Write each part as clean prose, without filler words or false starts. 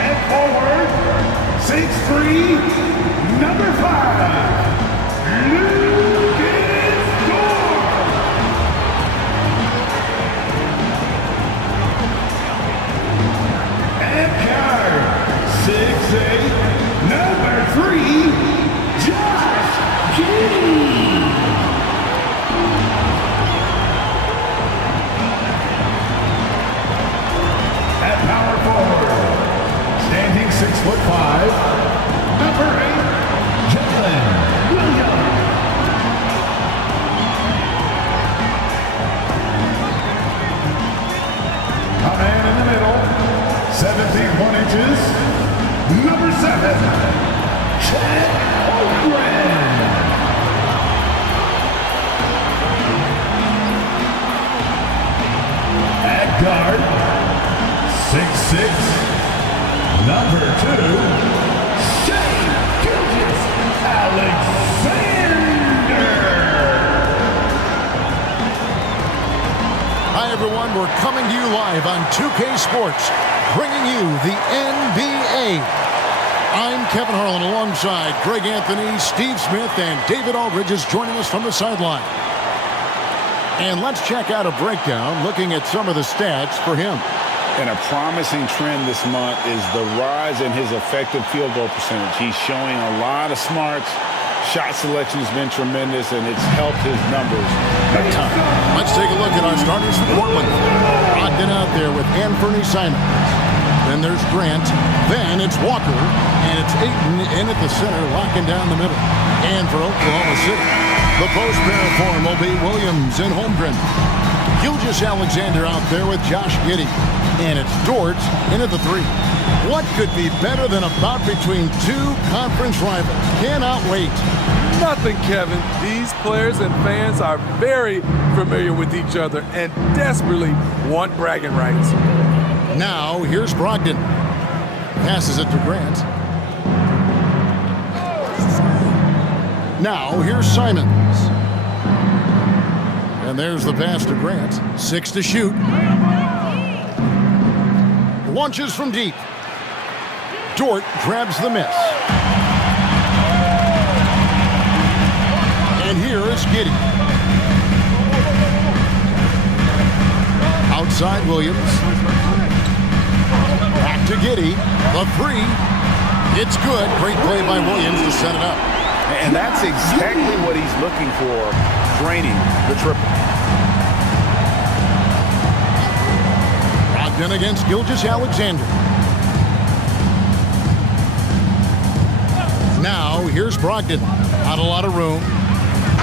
And forward, 6'3", number 5, Lucas Gore. And counter, 6'8", number 3, Josh Giddey. At power forward, standing 6'5", number 8, Jalen Williams. A man in the middle, 7 feet 1 inches, number 7, Chad Holmgren. At guard, 6'6", number 2, Shane Gilgeous-Alexander. Hi, everyone. We're coming to you live on 2K Sports, bringing you the NBA. I'm Kevin Harlan alongside Greg Anthony, Steve Smith, and David Aldridge is joining us from the sideline. And let's check out a breakdown looking at some of the stats for him. And a promising trend this month is the rise in his effective field goal percentage. He's showing a lot of smarts. Shot selection has been tremendous, and it's helped his numbers a ton. Let's take a look at our starters for Portland. Brogdon out there with Anthony Simons. Then there's Grant. Then it's Walker. And it's Ayton in at the center, locking down the middle. And for Oklahoma City, the post pair form will be Williams and Holmgren. Gilgeous-Alexander out there with Josh Giddey. And it's Dort in at the 3. What could be better than a bout between two conference rivals? Cannot wait. Nothing, Kevin. These players and fans are very familiar with each other and desperately want bragging rights. Now, here's Brogdon. Passes it to Grant. Now, here's Simons. And there's the pass to Grant. 6 to shoot. Launches from deep. Dort grabs the miss. And here is Giddey. Outside Williams. Back to Giddey. The 3. It's good. Great play by Williams to set it up. And that's exactly what he's looking for, draining the triple. Brogdon against Gilgeous-Alexander. Now, here's Brogdon. Not a lot of room.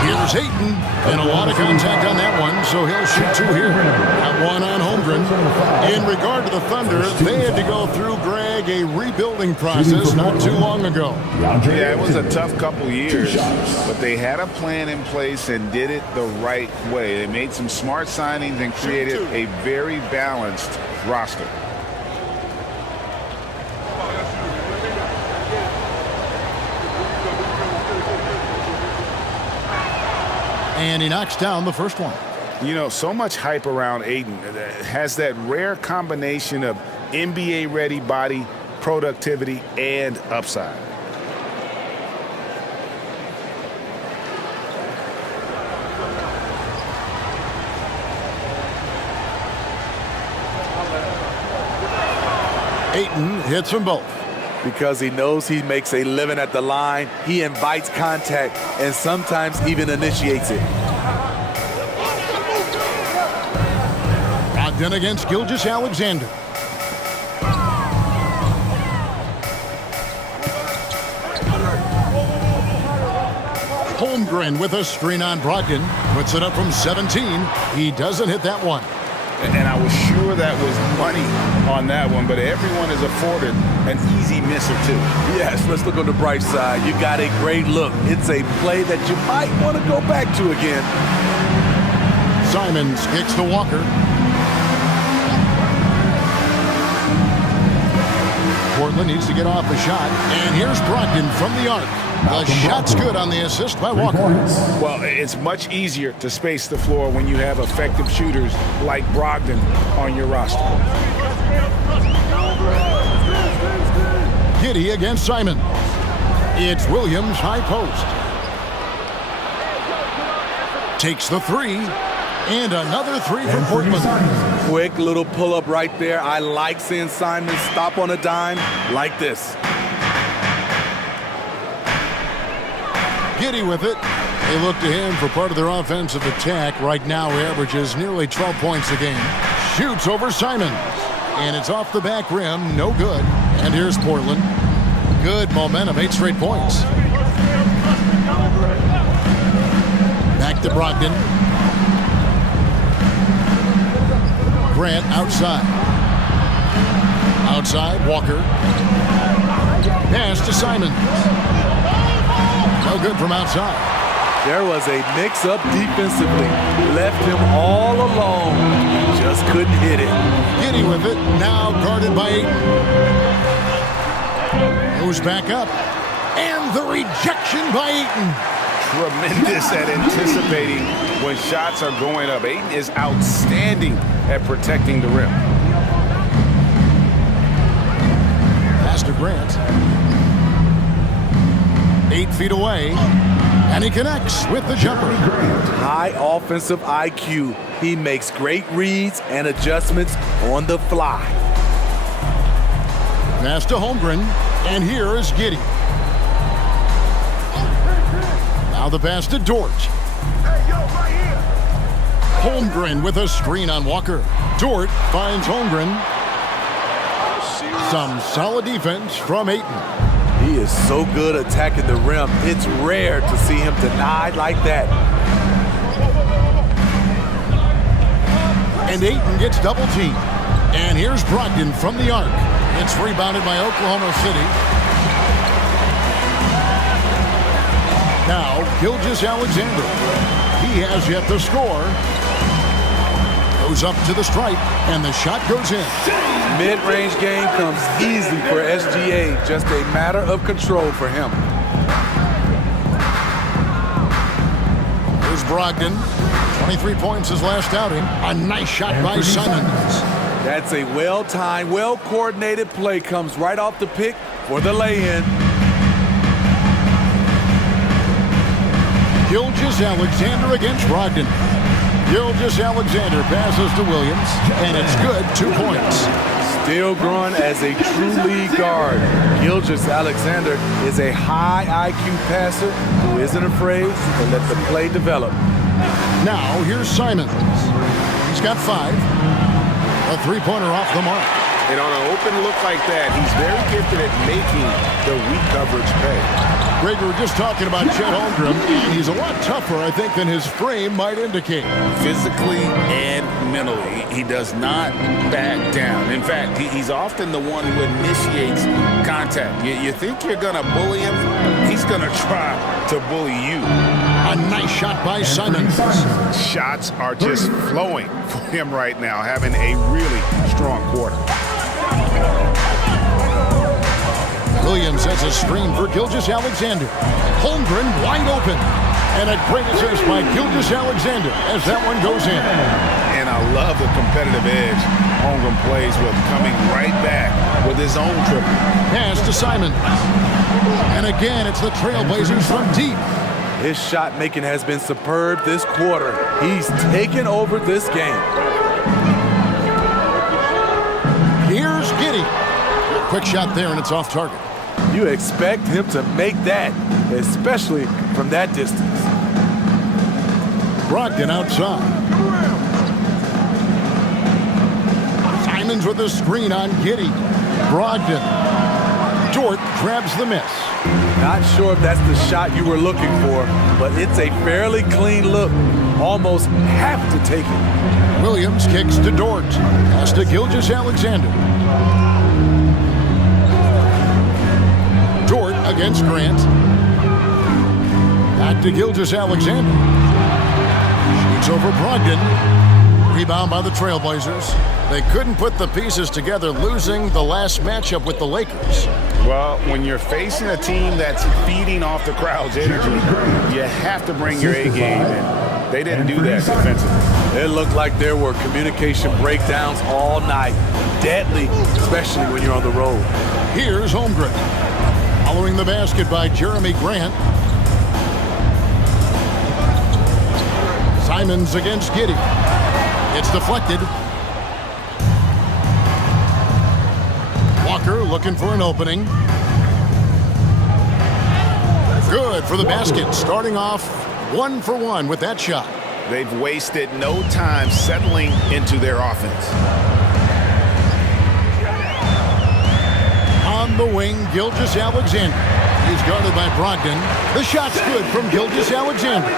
Here's Ayton. And a lot of contact on that one, so he'll shoot 2 here. Got 1 on Holmgren. In regard to the Thunder, they had to go through, Greg, a rebuilding process not too long ago. Yeah, it was a tough couple years, but they had a plan in place and did it the right way. They made some smart signings and created a very balanced roster. And he knocks down the first one. You know, so much hype around Ayton. Has that rare combination of NBA-ready body, productivity, and upside. Ayton hits them both. Because he knows he makes a living at the line, he invites contact and sometimes even initiates it. Brogdon against Gilgeous-Alexander. Holmgren with a screen on Brogdon. Puts it up from 17. He doesn't hit that one. And I was sure that was money on that one, but everyone is afforded an easy miss or 2. Yes, let's look on the bright side. You got a great look. It's a play that you might want to go back to again. Simons kicks to Walker. Portland needs to get off a shot. And here's Brogdon from the arc. The shot's good on the assist by Walker. Well, it's much easier to space the floor when you have effective shooters like Brogdon on your roster. Giddey against Simon. It's Williams high post. Takes the three. And another three from Portland. Quick little pull-up right there. I like seeing Simon stop on a dime like this. Giddey with it. They look to him for part of their offensive attack. Right now, he averages nearly 12 points a game. Shoots over Simons. And it's off the back rim. No good. And here's Portland. Good momentum. 8 straight points. Back to Brogdon. Grant outside. Outside, Walker. Pass to Simons. No good from outside. There was a mix-up defensively. Left him all alone. Just couldn't hit it. Giddey with it. Now guarded by Ayton. Goes back up. And the rejection by Ayton. Tremendous at anticipating when shots are going up. Ayton is outstanding at protecting the rim. Pass to Grant. 8 feet away. And he connects with the jumper. High offensive IQ. He makes great reads and adjustments on the fly. Pass to Holmgren. And here is Giddey. Now the pass to Dort. Holmgren with a screen on Walker. Dort finds Holmgren. Some solid defense from Ayton. He is so good attacking the rim. It's rare to see him denied like that. And Ayton gets double teamed. And here's Brogdon from the arc. It's rebounded by Oklahoma City. Now, Gilgeous-Alexander. He has yet to score. Goes up to the stripe, and the shot goes in. Mid-range game comes easy for SGA. Just a matter of control for him. Here's Brogdon. 23 points his last outing. A nice shot by Simons. That's a well-timed, well-coordinated play. Comes right off the pick for the lay-in. Gilgeous-Alexander against Brogdon. Gilgeous-Alexander passes to Williams, and it's good. 2 points. Still growing as a true lead guard. Gilgeous-Alexander is a high IQ passer who isn't afraid to let the play develop. Now here's Simons. He's got 5. A three-pointer off the mark. And on an open look like that, he's very gifted at making the weak coverage pay. Greg, we were just talking about Chet Holmgren, and he's a lot tougher, I think, than his frame might indicate. Physically and mentally, he does not back down. In fact, he's often the one who initiates contact. You think you're going to bully him? He's going to try to bully you. A nice shot by Simons. Shots are just flowing for him right now, having a really strong quarter. Williams has a screen for Gilgeous-Alexander. Holmgren wide open. And a great assist by Gilgeous-Alexander as that one goes in. And I love the competitive edge Holmgren plays with, coming right back with his own triple. Pass to Simons. And again, it's the Trailblazers from deep. His shot making has been superb this quarter. He's taken over this game. Here's Giddey. Quick shot there, and it's off target. You expect him to make that, especially from that distance. Brogdon outside. Simons with a screen on Giddey. Brogdon. Dort grabs the miss. Not sure if that's the shot you were looking for, but it's a fairly clean look. Almost have to take it. Williams kicks to Dort. Pass to Gilgeous-Alexander. Dort against Grant. Back to Gilgeous-Alexander. Shoots over Brogdon. Rebound by the Trailblazers. They couldn't put the pieces together, losing the last matchup with the Lakers. Well, when you're facing a team that's feeding off the crowd's energy, you have to bring your A game, and they didn't do that defensively. It looked like there were communication breakdowns all night. Deadly, especially when you're on the road. Here's Holmgren. Following the basket by Jeremy Grant. Simons against Giddey. It's deflected. Walker looking for an opening. Good for the basket. Starting off 1 for 1 with that shot. They've wasted no time settling into their offense. On the wing, Gilgeous-Alexander. He's guarded by Brogdon. The shot's good from Gilgeous-Alexander.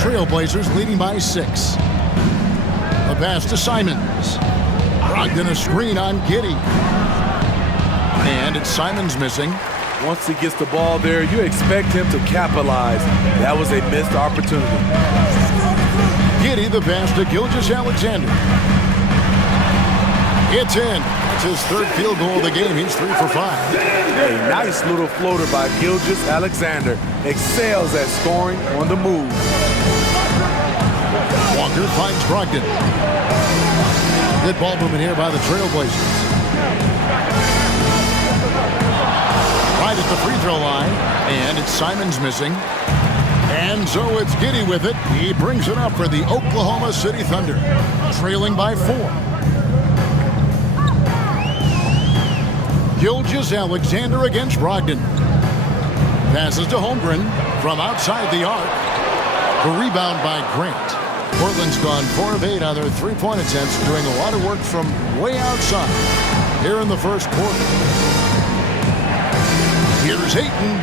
Trailblazers leading by 6. The pass to Simons. Brogdon a screen on Giddey. And it's Simons missing. Once he gets the ball there, you expect him to capitalize. That was a missed opportunity. Giddey the pass to Gilgeous-Alexander. It's in. That's his third field goal of the game. He's 3 for 5. A nice little floater by Gilgeous-Alexander. Excels at scoring on the move. Walker finds Brogdon. Good ball movement here by the Trailblazers. Right at the free throw line. And it's Simons missing. And so it's Giddey with it. He brings it up for the Oklahoma City Thunder. Trailing by 4. Gilgeous-Alexander against Brogdon. Passes to Holmgren from outside the arc. The rebound by Grant. Portland's gone 4 of 8 on their three-point attempts, doing a lot of work from way outside here in the first quarter. Here's Ayton.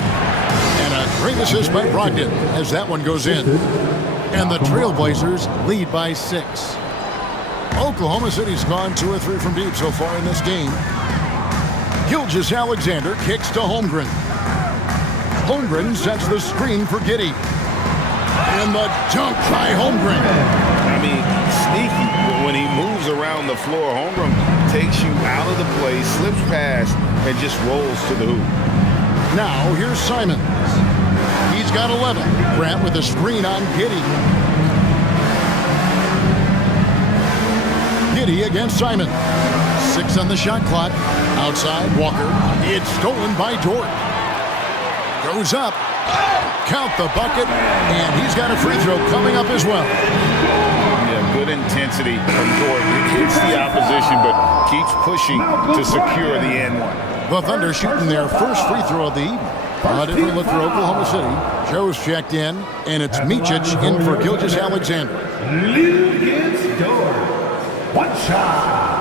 And a great assist by Brogdon as that one goes in. And the Trailblazers lead by 6. Oklahoma City's gone 2 or 3 from deep so far in this game. Gilgeous-Alexander kicks to Holmgren. Holmgren sets the screen for Giddey. And the dunk by Holmgren. I mean, sneaky. When he moves around the floor, Holmgren takes you out of the play, slips past, and just rolls to the hoop. Now here's Simons. He's got 11. Grant with a screen on Giddey. Giddey against Simons. 6 on the shot clock. Outside, Walker. It's stolen by Dort. Goes up. Count the bucket. And he's got a free throw coming up as well. Yeah, good intensity from Dort. He hits the opposition, but keeps pushing to secure the and one. The Thunder shooting their first free throw of the evening. A different look for Oklahoma City. Joe's checked in, and it's Micic in for Gilgeous-Alexander. Liu against Dort. One shot.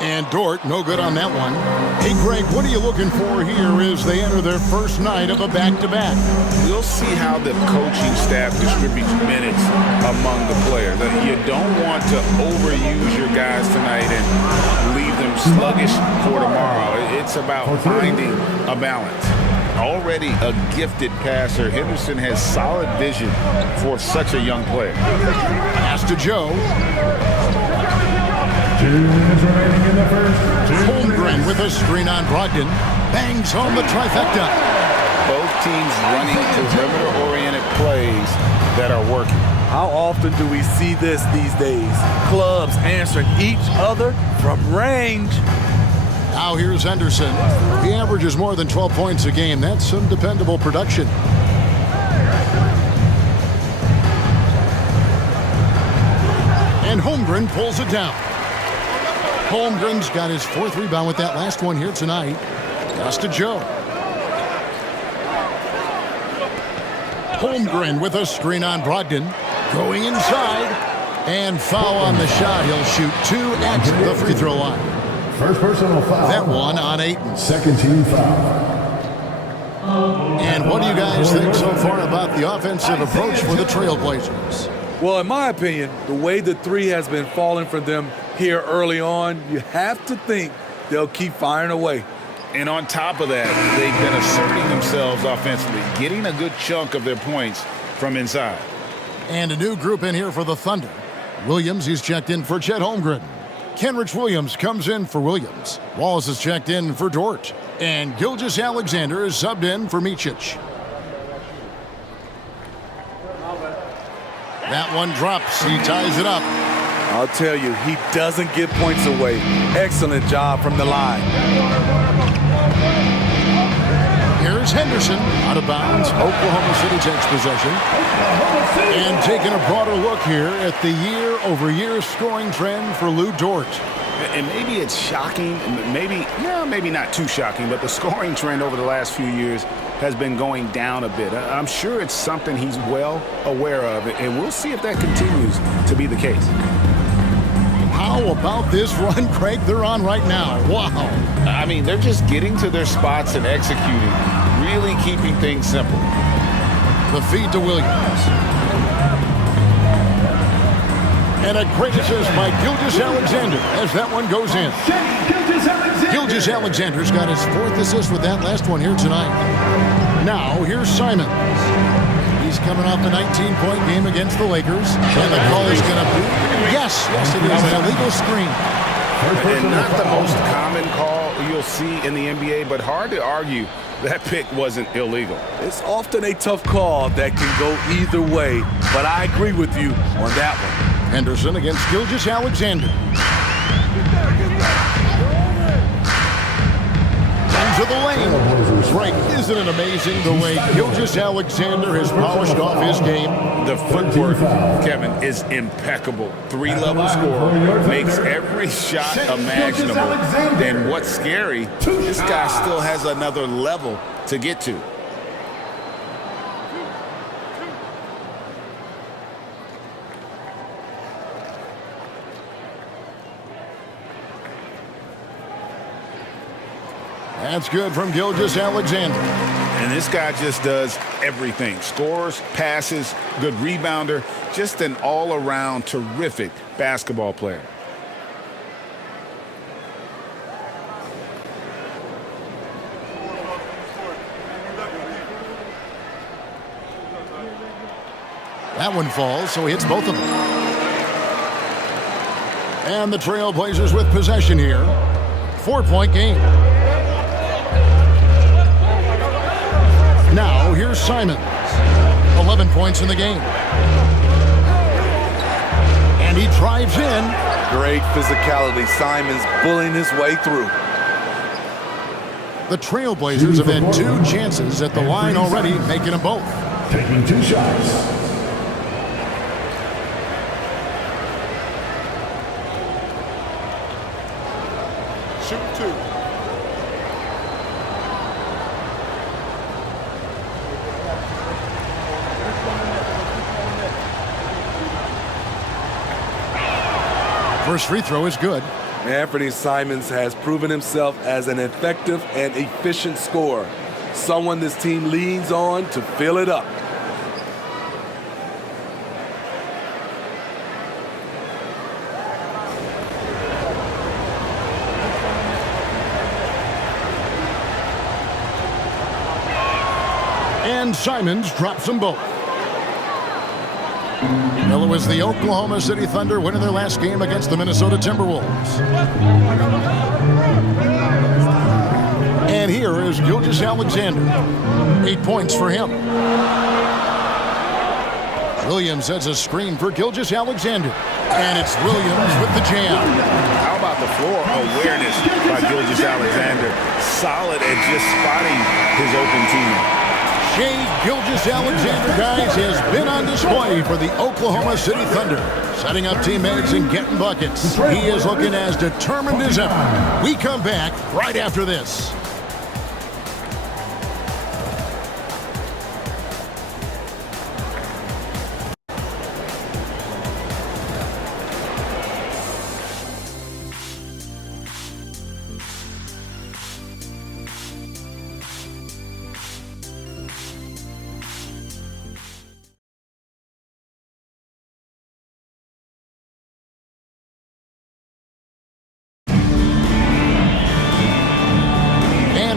And Dort, no good on that one. Hey, Greg, what are you looking for here as they enter their first night of a back-to-back? We'll see how the coaching staff distributes minutes among the players. You don't want to overuse your guys tonight and leave them sluggish for tomorrow. It's about finding a balance. Already a gifted passer, Henderson has solid vision for such a young player. Pass to Joe. 2 minutes remaining in the first. Holmgren with a screen on Brogdon. Bangs home the trifecta. Both teams running perimeter-oriented plays that are working. How often do we see this these days? Clubs answering each other from range. Now here's Henderson. He averages more than 12 points a game. That's some dependable production. And Holmgren pulls it down. Holmgren's got his 4th rebound with that last one here tonight. Pass to Joe. Holmgren with a screen on Brogdon. Going inside. And foul on the shot. He'll shoot 2 at the free throw line. First personal foul. That one on Ayton. Second team foul. And what do you guys think so far about the offensive approach for the Trailblazers? Well, in my opinion, the way the 3 has been falling for them here early on, you have to think they'll keep firing away. And on top of that, they've been asserting themselves offensively, getting a good chunk of their points from inside. And a new group in here for the Thunder. Williams, he's checked in for Chet Holmgren. Kenrich Williams comes in for Williams. Wallace is checked in for Dort. And Gilgeous-Alexander is subbed in for Micic. That one drops. He ties it up. I'll tell you, he doesn't give points away. Excellent job from the line. Here's Henderson out of bounds. Oklahoma City takes possession. And taking a broader look here at the year-over-year scoring trend for Lou Dort. And maybe it's shocking, maybe not too shocking, but the scoring trend over the last few years has been going down a bit. I'm sure it's something he's well aware of, and we'll see if that continues to be the case. How about this run, Craig, they're on right now? Wow. I mean, they're just getting to their spots and executing, really keeping things simple. The feed to Williams. And a great assist by Gilgeous-Alexander as that one goes in. Gilgeous-Alexander's got his 4th assist with that last one here tonight. Now, here's Simons. He's coming off a 19-point game against the Lakers. And the call is going to be, yes, it is an illegal screen. And not the most common call you'll see in the NBA, but hard to argue that pick wasn't illegal. It's often a tough call that can go either way, but I agree with you on that one. Henderson against Gilgeous-Alexander. Into the lane. Frank, isn't it amazing the way Gilgeous-Alexander has polished off his game? The footwork, Kevin, is impeccable. 3-level scorer, makes every shot imaginable. And what's scary, this guy still has another level to get to. That's good from Gilgeous-Alexander. And this guy just does everything. Scores, passes, good rebounder, just an all-around terrific basketball player. That one falls, so he hits both of them. And the Trailblazers with possession here. 4-point game. Now, here's Simons. 11 points in the game. And he drives in. Great physicality. Simons bullying his way through. The Trailblazers have had 2 chances at the line already, making them both. Taking 2 shots. Shoot 2. First free throw is good. Anthony Simons has proven himself as an effective and efficient scorer. Someone this team leans on to fill it up. And Simons drops them both. Well, it was the Oklahoma City Thunder winning their last game against the Minnesota Timberwolves. And here is Gilgeous-Alexander. 8 points for him. Williams sets a screen for Gilgeous-Alexander. And it's Williams with the jam. How about the floor awareness by Gilgeous-Alexander? Solid at just spotting his open teammate. Shai Gilgeous-Alexander, guys, has been on display for the Oklahoma City Thunder, setting up teammates and getting buckets. He is looking as determined as ever. We come back right after this.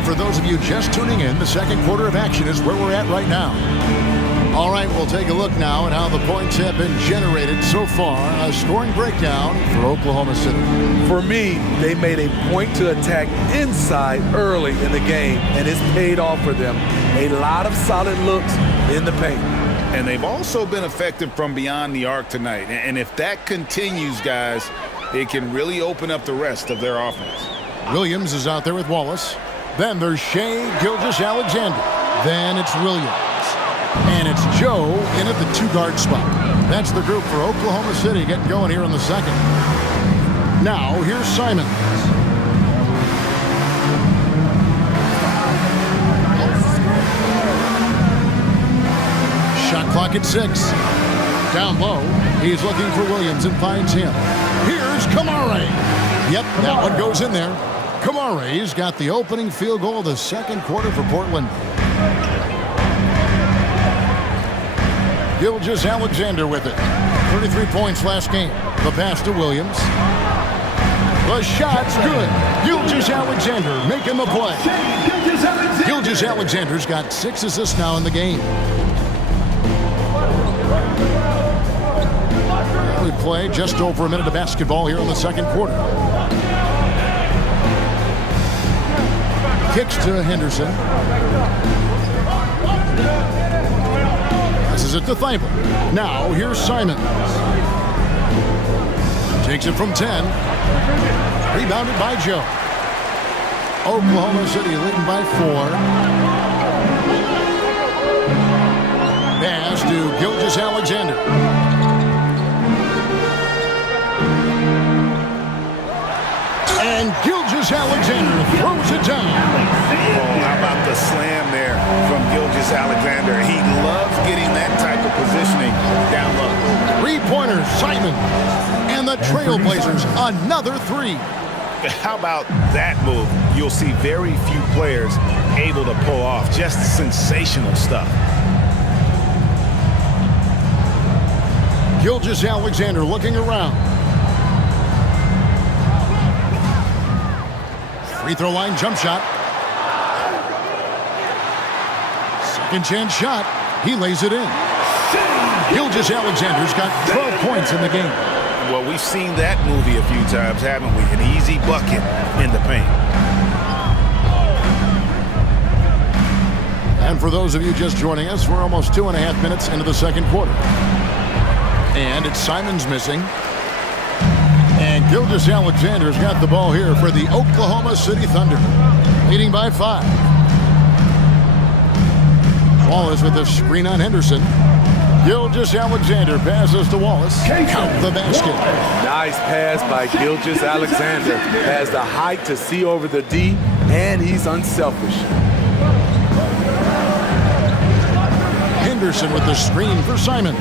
for those of you just tuning in, the second quarter of action is where we're at right now. All right, we'll take a look now at how the points have been generated so far. A scoring breakdown for Oklahoma City. For me, they made a point to attack inside early in the game, and it's paid off for them. A lot of solid looks in the paint. And they've also been effective from beyond the arc tonight. And if that continues, guys, it can really open up the rest of their offense. Williams is out there with Wallace. Then there's Shea Gilgeous-Alexander. Then it's Williams. And it's Joe in at the two-guard spot. That's the group for Oklahoma City getting going here in the second. Now, here's Simons. Shot clock at 6. Down low, he's looking for Williams and finds him. Here's Kamare. Yep, that one goes in there. Kamare's got the opening field goal of the second quarter for Portland. Gilgeous-Alexander with it. 33 points last game. The pass to Williams. The shot's good. Gilgeous-Alexander making the play. Gilgeous-Alexander's got 6 assists now in the game. We play just over a minute of basketball here in the second quarter. Kicks to Henderson. Passes it to Thibault. Now here's Simons. Takes it from 10. Rebounded by Joe. Oklahoma City leading by 4. Pass to Gilgeous-Alexander. And Gilgeous-Alexander throws it down. Oh, how about the slam there from Gilgeous-Alexander? He loves getting that type of positioning down low. Three-pointer, Simon. And the Trailblazers, another 3. How about that move? You'll see very few players able to pull off. Just sensational stuff. Gilgeous-Alexander looking around. Free throw line jump shot. Second chance shot. He lays it in. Gilgeous-Alexander's got 12 points in the game. Well, we've seen that movie a few times, haven't we? An easy bucket in the paint. And for those of you just joining us, we're almost 2.5 minutes into the second quarter. And it's Simons missing. And Gilgeous-Alexander's got the ball here for the Oklahoma City Thunder, leading by 5. Wallace with a screen on Henderson. Gilgeous-Alexander passes to Wallace. Count the basket. Nice pass by Gilgeous-Alexander. Has the height to see over the D, and he's unselfish. Henderson with the screen for Simon.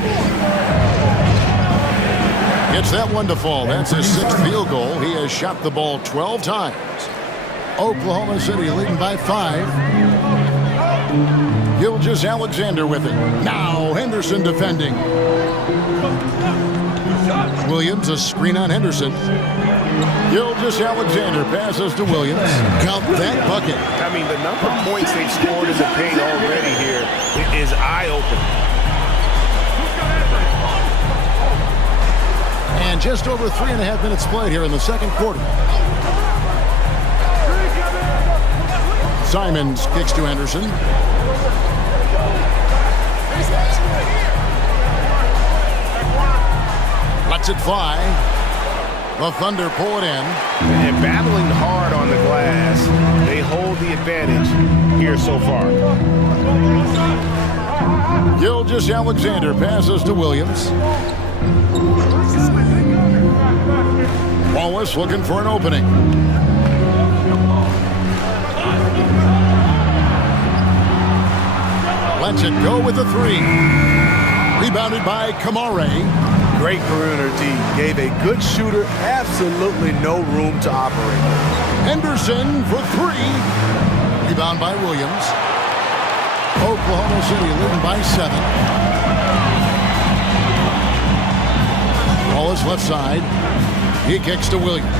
Gets that one to fall. That's his 6th field goal. He has shot the ball 12 times. Oklahoma City leading by 5. Gilgeous-Alexander with it. Now Henderson defending. Williams, a screen on Henderson. Gilgeous-Alexander passes to Williams. Count that bucket. I mean, the number of points they've scored in the paint already here is eye-opening. And just over 3.5 minutes played here in the second quarter. Simons kicks to Henderson. Lets it fly. The Thunder pull it in. And battling hard on the glass, they hold the advantage here so far. Gilgeous-Alexander passes to Williams. Wallace looking for an opening. Lets it go with a 3. Rebounded by Kamare. Great perimeter D. Gave a good shooter absolutely no room to operate. Henderson for 3. Rebound by Williams. Oklahoma City leading by 7. Wallace left side. He kicks to Williams.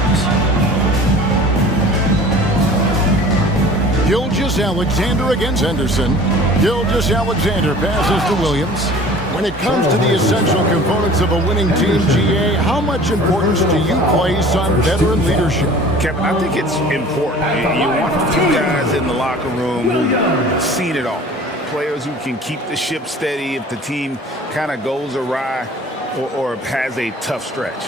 Gilgeous Alexander against Henderson. Gilgeous Alexander passes to Williams. When it comes to the essential components of a winning team, GA, how much importance do you place on veteran leadership? Kevin, I think it's important. You want a few guys in the locker room who've seen it all. Players who can keep the ship steady if the team kind of goes awry or has a tough stretch.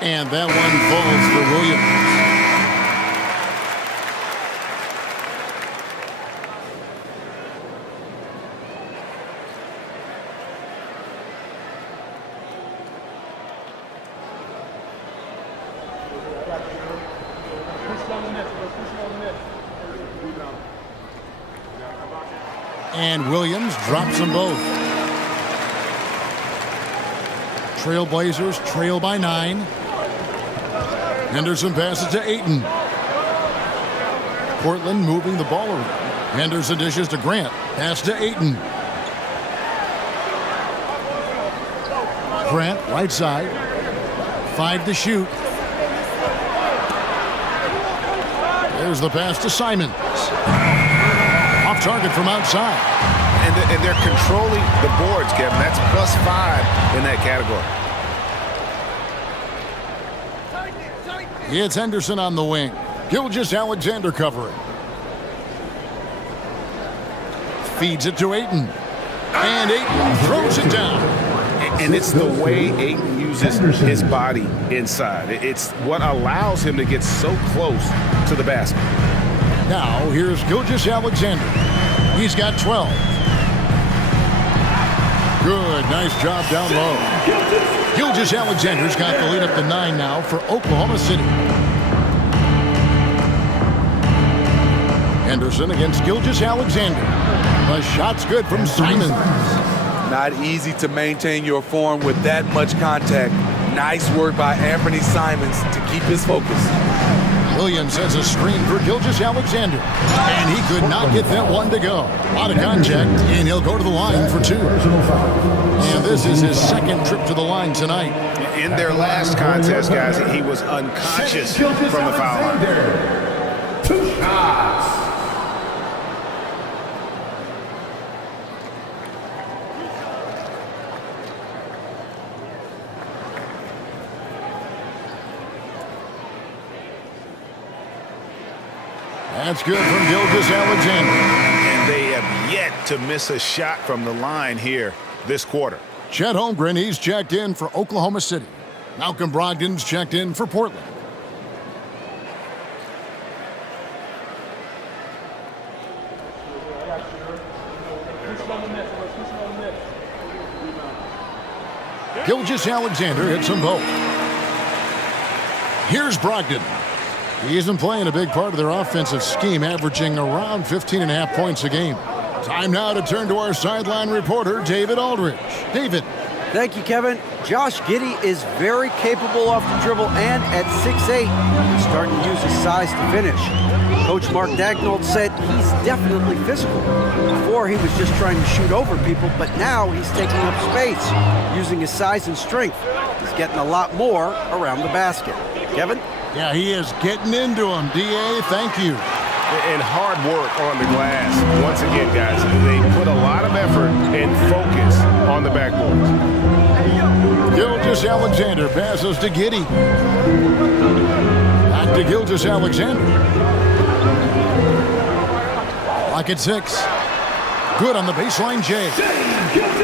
And that one falls for Williams. And Williams drops them both. Trailblazers trail by 9. Henderson passes to Ayton. Portland moving the ball around. Henderson dishes to Grant. Pass to Ayton. Grant, right side. 5 to shoot. There's the pass to Simons. Off target from outside. And they're controlling the boards, Kevin. That's +5 in that category. It's Henderson on the wing. Gilgeous Alexander covering. Feeds it to Ayton. And Ayton throws it down. And it's the way Ayton uses his body inside. It's what allows him to get so close to the basket. Now, here's Gilgeous Alexander. He's got 12. Good, nice job down low. Gilgeous Alexander's got the lead up to 9 now for Oklahoma City. Henderson against Gilgeous Alexander. The shot's good from Simons. Not easy to maintain your form with that much contact. Nice work by Anthony Simons to keep his focus. Williams has a screen for Gilgeous Alexander. And he could not get that one to go. Out of contact, and he'll go to the line for 2. And this is his second trip to the line tonight. In their last contest, guys, he was unconscious from the foul line. 2 shots. That's good from Gilgeous Alexander. And they have yet to miss a shot from the line here this quarter. Chet Holmgren, he's checked in for Oklahoma City. Malcolm Brogdon's checked in for Portland. Gilgeous Alexander hits them both. Here's Brogdon. He isn't playing a big part of their offensive scheme, averaging around 15.5 points a game. Time now to turn to our sideline reporter, David Aldridge. David. Thank you, Kevin. Josh Giddey is very capable off the dribble and at 6'8", he's starting to use his size to finish. Coach Mark Daigneault said he's definitely physical. Before, he was just trying to shoot over people, but now he's taking up space, using his size and strength. He's getting a lot more around the basket. Kevin? Yeah, he is getting into him. D.A., thank you. And hard work on the glass. Once again, guys, they put a lot of effort and focus on the backboard. Gilgeous Alexander passes to Giddey. Back to Gilgeous Alexander. Lock at 6. Good on the baseline, Jay.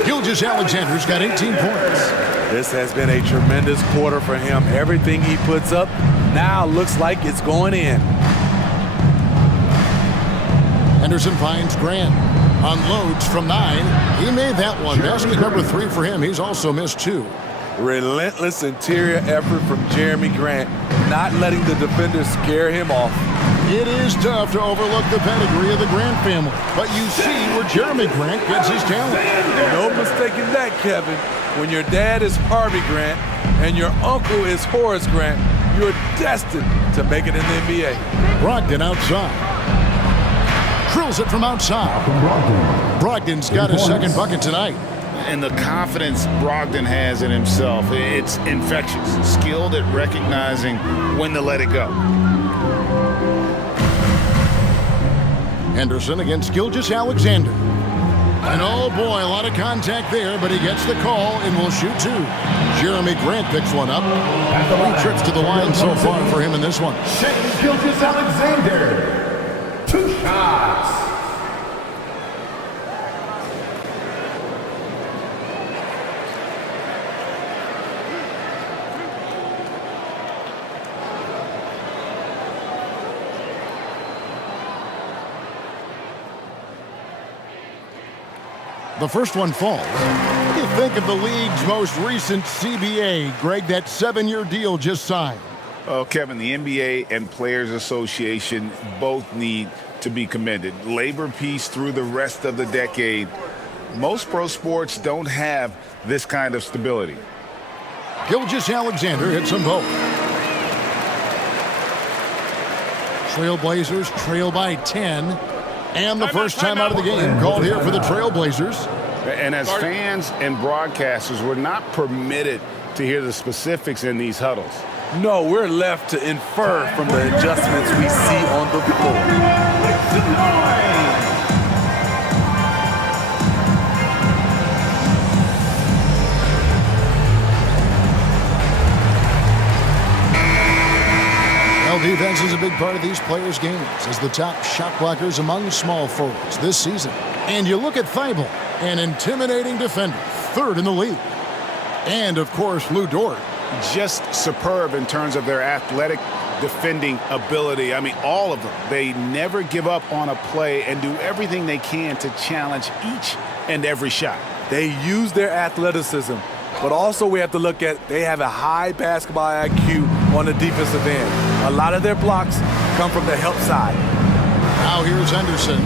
Gilgeous Alexander's got 18 points. This has been a tremendous quarter for him. Everything he puts up now looks like it's going in. Henderson finds Grant. Unloads from 9. He made that one. Basket number 3 for him. He's also missed 2. Relentless interior effort from Jeremy Grant, not letting the defenders scare him off. It is tough to overlook the pedigree of the Grant family, but you see where Jeremy Grant gets his talent. No mistaking that, Kevin. When your dad is Harvey Grant and your uncle is Horace Grant, you're destined to make it in the NBA. Brogdon outside. Drills it from outside. Brogdon's got his second bucket tonight. And the confidence Brogdon has in himself, it's infectious. Skilled at recognizing when to let it go. Henderson against Gilgeous-Alexander. And oh boy, a lot of contact there, but he gets the call and will shoot two. Jeremy Grant picks one up. 3 trips to the line so far for him in this one. Gilgeous-Alexander, 2 shots. The first one falls. What do you think of the league's most recent CBA, Greg, that 7-year deal just signed? Oh, Kevin, the NBA and Players Association both need to be commended. Labor peace through the rest of the decade. Most pro sports don't have this kind of stability. Gilgeous-Alexander hits them both. Trailblazers trail by 10. And the first time out of the game called here for the Trailblazers. And as fans and broadcasters, we're not permitted to hear the specifics in these huddles. No, we're left to infer from the adjustments we see on the floor. Defense is a big part of these players' games as the top shot blockers among small forwards this season. And you look at Thibault, an intimidating defender, 3rd in the league. And, of course, Lou Dort. Just superb in terms of their athletic defending ability. I mean, all of them. They never give up on a play and do everything they can to challenge each and every shot. They use their athleticism, but also we have to look at they have a high basketball IQ on the defensive end. A lot of their blocks come from the help side. Now here's Henderson.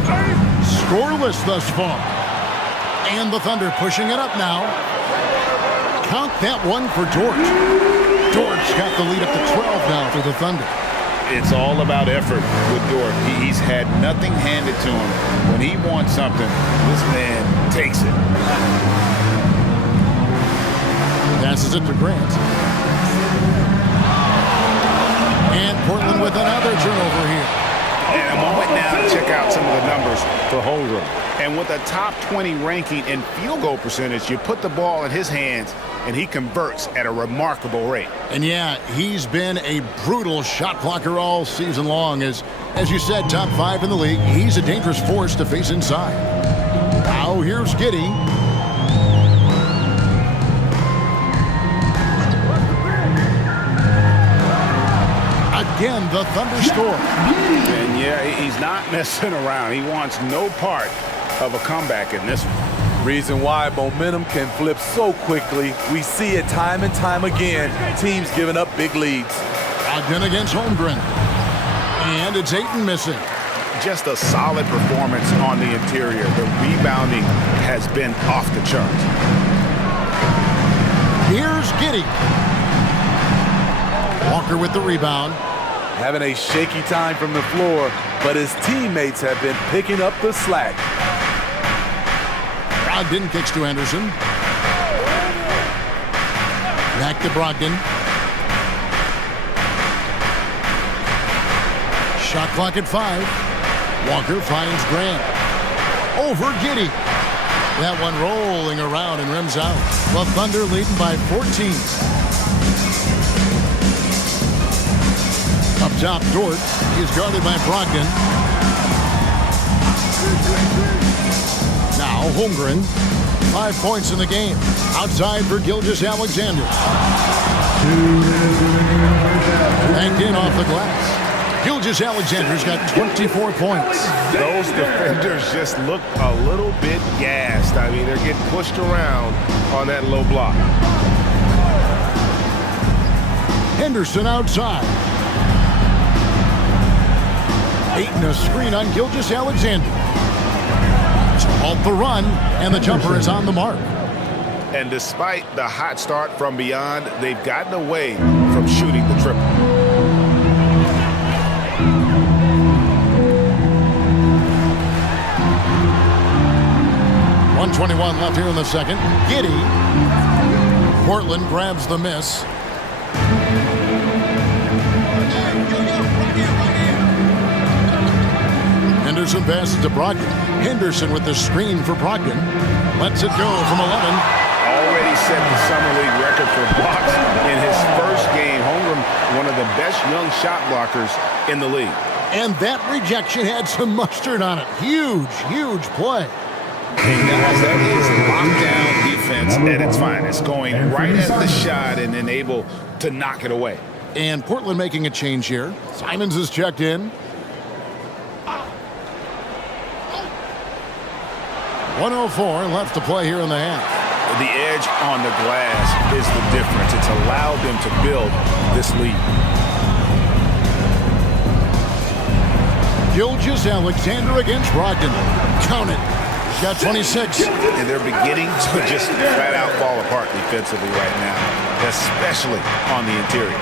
Scoreless thus far. And the Thunder pushing it up now. Count that one for Dort. Dort's got the lead up to 12 now for the Thunder. It's all about effort with Dort. He's had nothing handed to him. When he wants something, this man takes it. Passes it to Grant. And Portland with another turnover here. And a moment now to check out some of the numbers for Holmgren. And with a top 20 ranking in field goal percentage, you put the ball in his hands, and he converts at a remarkable rate. And yeah, he's been a brutal shot blocker all season long. As you said, top 5 in the league. He's a dangerous force to face inside. Now here's Giddey. Again, the Thunder score. And yeah, he's not messing around. He wants no part of a comeback in this one. Reason why momentum can flip so quickly. We see it time and time again. Teams giving up big leads. Again against Holmgren. And it's Ayton missing. Just a solid performance on the interior. The rebounding has been off the charts. Here's Giddey. Walker with the rebound. Having a shaky time from the floor, but his teammates have been picking up the slack. Brogdon kicks to Henderson. Back to Brogdon. Shot clock at 5. Walker finds Grant. Over Giddey. That one rolling around and rims out. The Thunder leading by 14. Up top, Dort. He is guarded by Brogdon. Now Holmgren. 5 points in the game. Outside for Gilgeous-Alexander. Banked in off the glass. Gilgeous-Alexander's got 24 points. Those defenders just look a little bit gassed. I mean, they're getting pushed around on that low block. Henderson outside. Ayton a screen on Gilgeous-Alexander. To halt the run, and the jumper is on the mark. And despite the hot start from beyond, they've gotten away from shooting the triple. 2:21 left here in the second. Giddey. Portland grabs the miss. Henderson passes to Brogdon. Henderson with the screen for Brogdon. Lets it go from 11. Already set the Summer League record for blocks in his first game. Holmgren, one of the best young shot blockers in the league. And that rejection had some mustard on it. Huge, huge play. And guys, that is lockdown defense at its finest. Going right at the shot and then able to knock it away. And Portland making a change here. Simons is checked in. 1:04 left to play here in the half. The edge on the glass is the difference. It's allowed them to build this lead. Gilgeous-Alexander against Brogdon. Count it. He's got 26. And they're beginning to just flat out fall apart defensively right now, especially on the interior.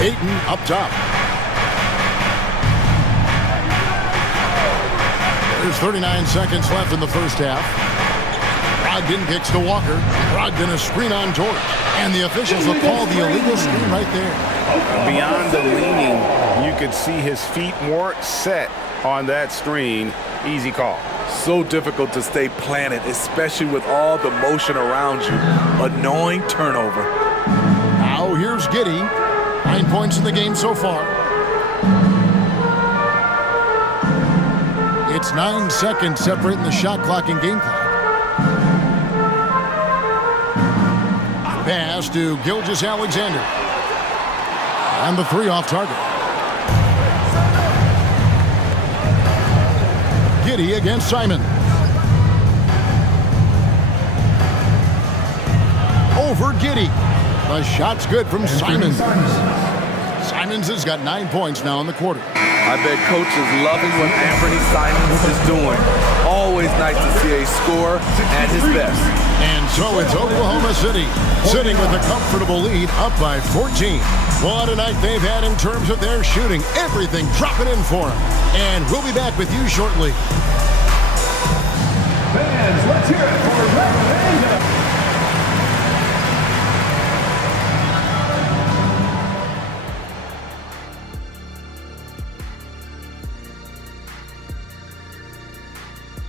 Ayton up top. There's 39 seconds left in the first half. Brogdon kicks to Walker. Brogdon a screen on George. And the officials will call the illegal screen right there. Beyond the leaning, you could see his feet more set on that screen. Easy call. So difficult to stay planted, especially with all the motion around you. Annoying turnover. Now here's Giddey. 9 points in the game so far. It's 9 seconds separating the shot clock and game clock. Pass to Gilgeous-Alexander. And the three off target. Giddey against Simon. Over Giddey. The shot's good from Simons. Simons has got 9 points now in the quarter. I bet Coach is loving what Anthony Simons is doing. Always nice to see a scorer at his best. And so it's Oklahoma City sitting with a comfortable lead up by 14. What a night they've had in terms of their shooting. Everything dropping in for them. And we'll be back with you shortly. Fans, let's hear it for Red Panda.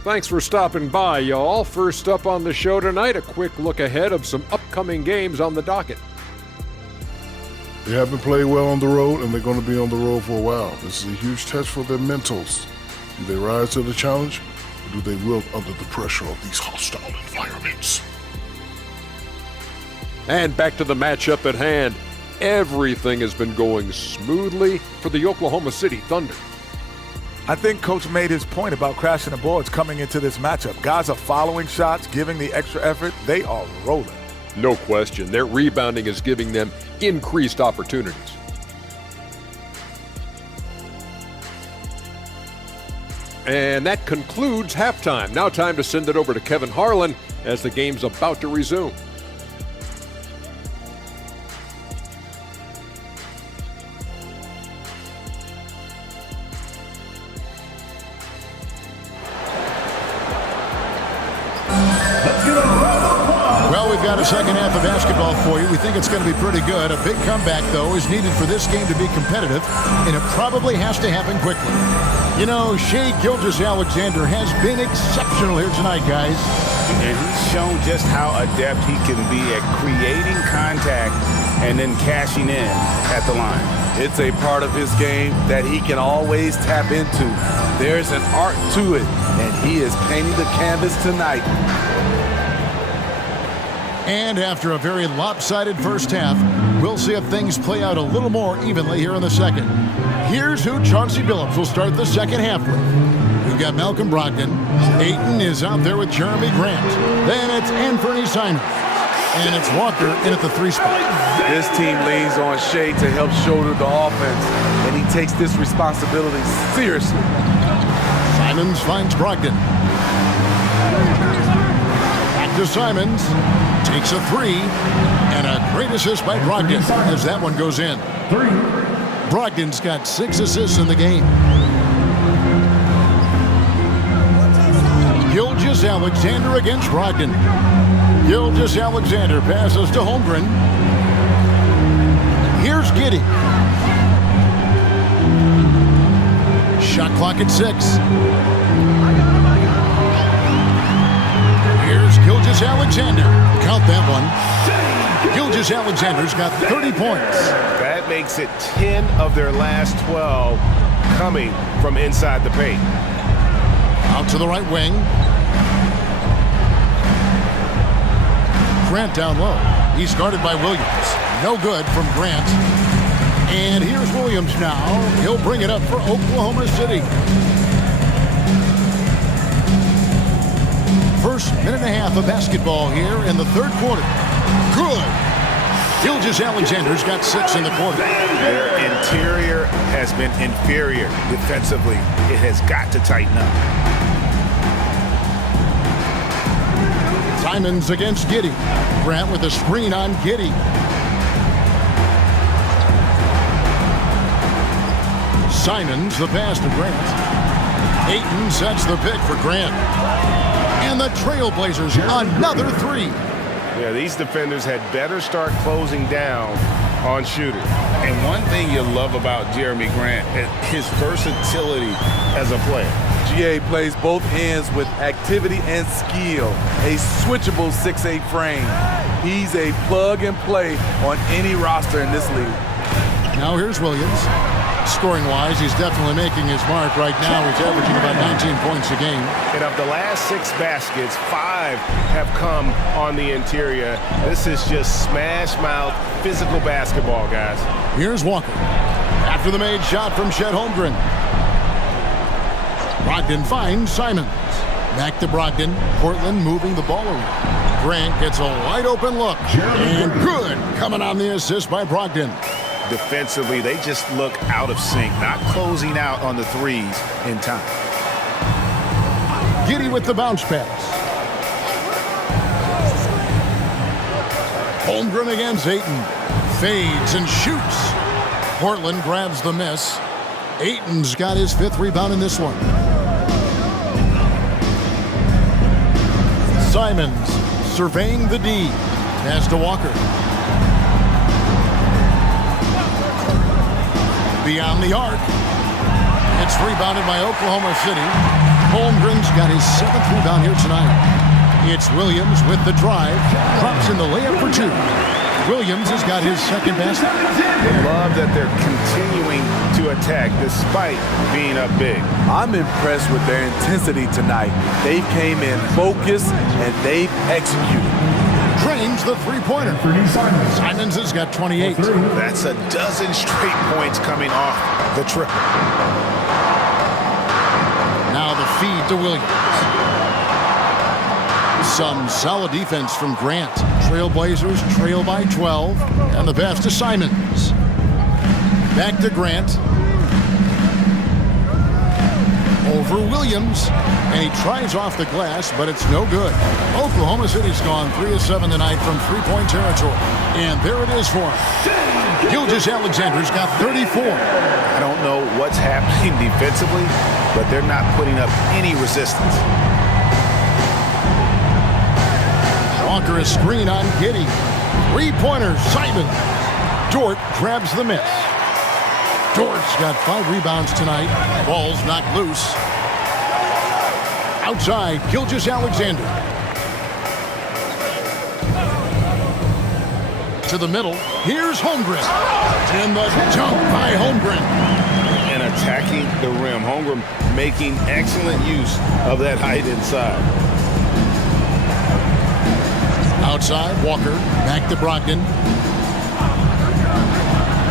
Thanks for stopping by, y'all. First up on the show tonight, a quick look ahead of some upcoming games on the docket. They haven't played well on the road, and they're going to be on the road for a while. This is a huge test for their mentals. Do they rise to the challenge, or do they wilt under the pressure of these hostile environments? And back to the matchup at hand. Everything has been going smoothly for the Oklahoma City Thunder. I think Coach made his point about crashing the boards coming into this matchup. Guys are following shots, giving the extra effort. They are rolling. No question, their rebounding is giving them increased opportunities. And that concludes halftime. Now time to send it over to Kevin Harlan as the game's about to resume. Got a second half of basketball for you. We think it's going to be pretty good. A big comeback, though, is needed for this game to be competitive, and it probably has to happen quickly. You know, Shai Gilgeous-Alexander has been exceptional here tonight, guys. And he's shown just how adept he can be at creating contact and then cashing in at the line. It's a part of his game that he can always tap into. There's an art to it, and he is painting the canvas tonight. And after a very lopsided first half, we'll see if things play out a little more evenly here in the second. Here's who Chauncey Billups will start the second half with. We've got Malcolm Brogdon. Ayton is out there with Jeremy Grant. Then it's Anthony Simons. And it's Walker in at the 3 spot. This team leans on Shai to help shoulder the offense, and he takes this responsibility seriously. Simons finds Brogdon. Back to Simons. Takes a 3, and a great assist by Brogdon as that one goes in. Brogdon's got 6 assists in the game. Gilgeous Alexander against Brogdon. Gilgeous Alexander passes to Holmgren. Here's Giddey. Shot clock at 6. Here's Gilgeous Alexander. Count that one. Gilgeous Alexander's got 30 points. That makes it 10 of their last 12 coming from inside the paint. Out to the right wing. Grant down low. He's guarded by Williams. No good from Grant. And here's Williams now. He'll bring it up for Oklahoma City. First minute and a half of basketball here in the third quarter. Good. Gilgeous Alexander's got 6 in the quarter. Their interior has been inferior defensively. It has got to tighten up. Simons against Giddey. Grant with a screen on Giddey. Simons, the pass to Grant. Ayton sets the pick for Grant. And the Trailblazers, another 3. Yeah, these defenders had better start closing down on shooters. And one thing you love about Jeremy Grant is his versatility as a player. GA plays both ends with activity and skill. A switchable 6'8" frame. He's a plug and play on any roster in this league. Now here's Williams. Scoring-wise, he's definitely making his mark right now. He's averaging about 19 points a game. And of the last 6 baskets, 5 have come on the interior. This is just smash-mouth, physical basketball, guys. Here's Walker. After the made shot from Chet Holmgren. Brogdon finds Simons. Back to Brogdon. Portland moving the ball around. Grant gets a wide-open look. And good. Coming on the assist by Brogdon. Defensively, they just look out of sync, not closing out on the threes in time. Giddey with the bounce pass. Holmgren against Ayton. Fades and shoots. Portland grabs the miss. Ayton's got his 5th rebound in this one. Simons surveying the D. Pass to Walker. Beyond the arc. It's rebounded by Oklahoma City. Holmgren's got his 7th rebound here tonight. It's Williams with the drive. Drops in the layup for 2. Williams has got his 2nd basket. Love that they're continuing to attack despite being up big. I'm impressed with their intensity tonight. They came in focused and they've executed. Drains the 3-pointer. Simons has got 28. That's a dozen straight points coming off the triple. Now the feed to Williams. Some solid defense from Grant. Trailblazers trail by 12. And the pass to Simons. Back to Grant. Over Williams. And he tries off the glass, but it's no good. Oklahoma City's gone 3 of 7 tonight from 3-point territory. And there it is for him. Gilgeous Alexander's got 34. I don't know what's happening defensively, but they're not putting up any resistance. Walker a screen on Giddey. 3-pointer, Simons. Dort grabs the miss. Dort's got 5 rebounds tonight. Ball's knocked loose. Outside, Gilgeous Alexander. To the middle. Here's Holmgren. And the jump by Holmgren. And attacking the rim. Holmgren making excellent use of that height inside. Outside, Walker. Back to Brogdon.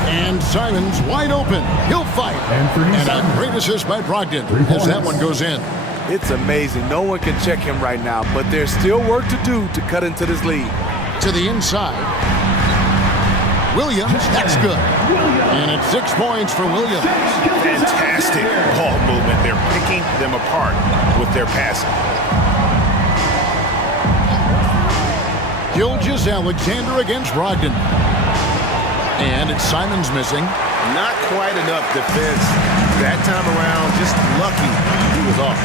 And Simons wide open. He'll fight. And a great assist by Brogdon as that one goes in. It's amazing. No one can check him right now, but there's still work to do to cut into this lead. To the inside. Williams, that's good. And it's 6 points for Williams. Fantastic ball movement. They're picking them apart with their passing. Gilgeous Alexander against Brogdon. And it's Simons missing. Not quite enough defense that time around. Just lucky he was off.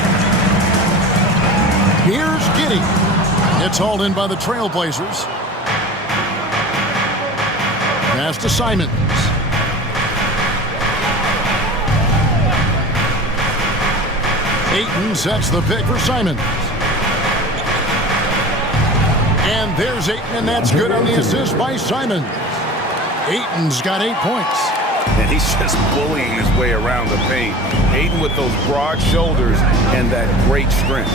Here's Giddey. It's hauled in by the Trailblazers. Pass to Simons. Ayton sets the pick for Simons. And there's Ayton, and that's good on the assist by Simons. Ayton's got 8 points. And he's just bullying his way around the paint. Ayton with those broad shoulders and that great strength.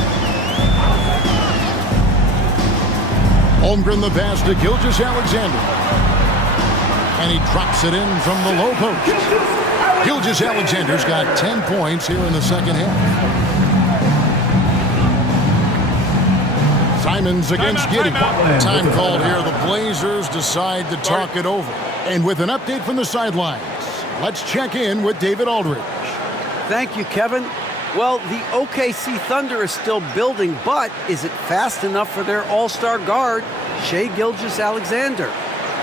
Holmgren the pass to Gilgeous-Alexander. And he drops it in from the low post. Gilgeous-Alexander's got 10 points here in the second half. Simons against Giddey. Time called here. The Blazers decide to talk it over. And with an update from the sidelines, let's check in with David Aldridge. Thank you, Kevin. Well, the OKC Thunder is still building, but is it fast enough for their all-star guard, Shai Gilgeous-Alexander?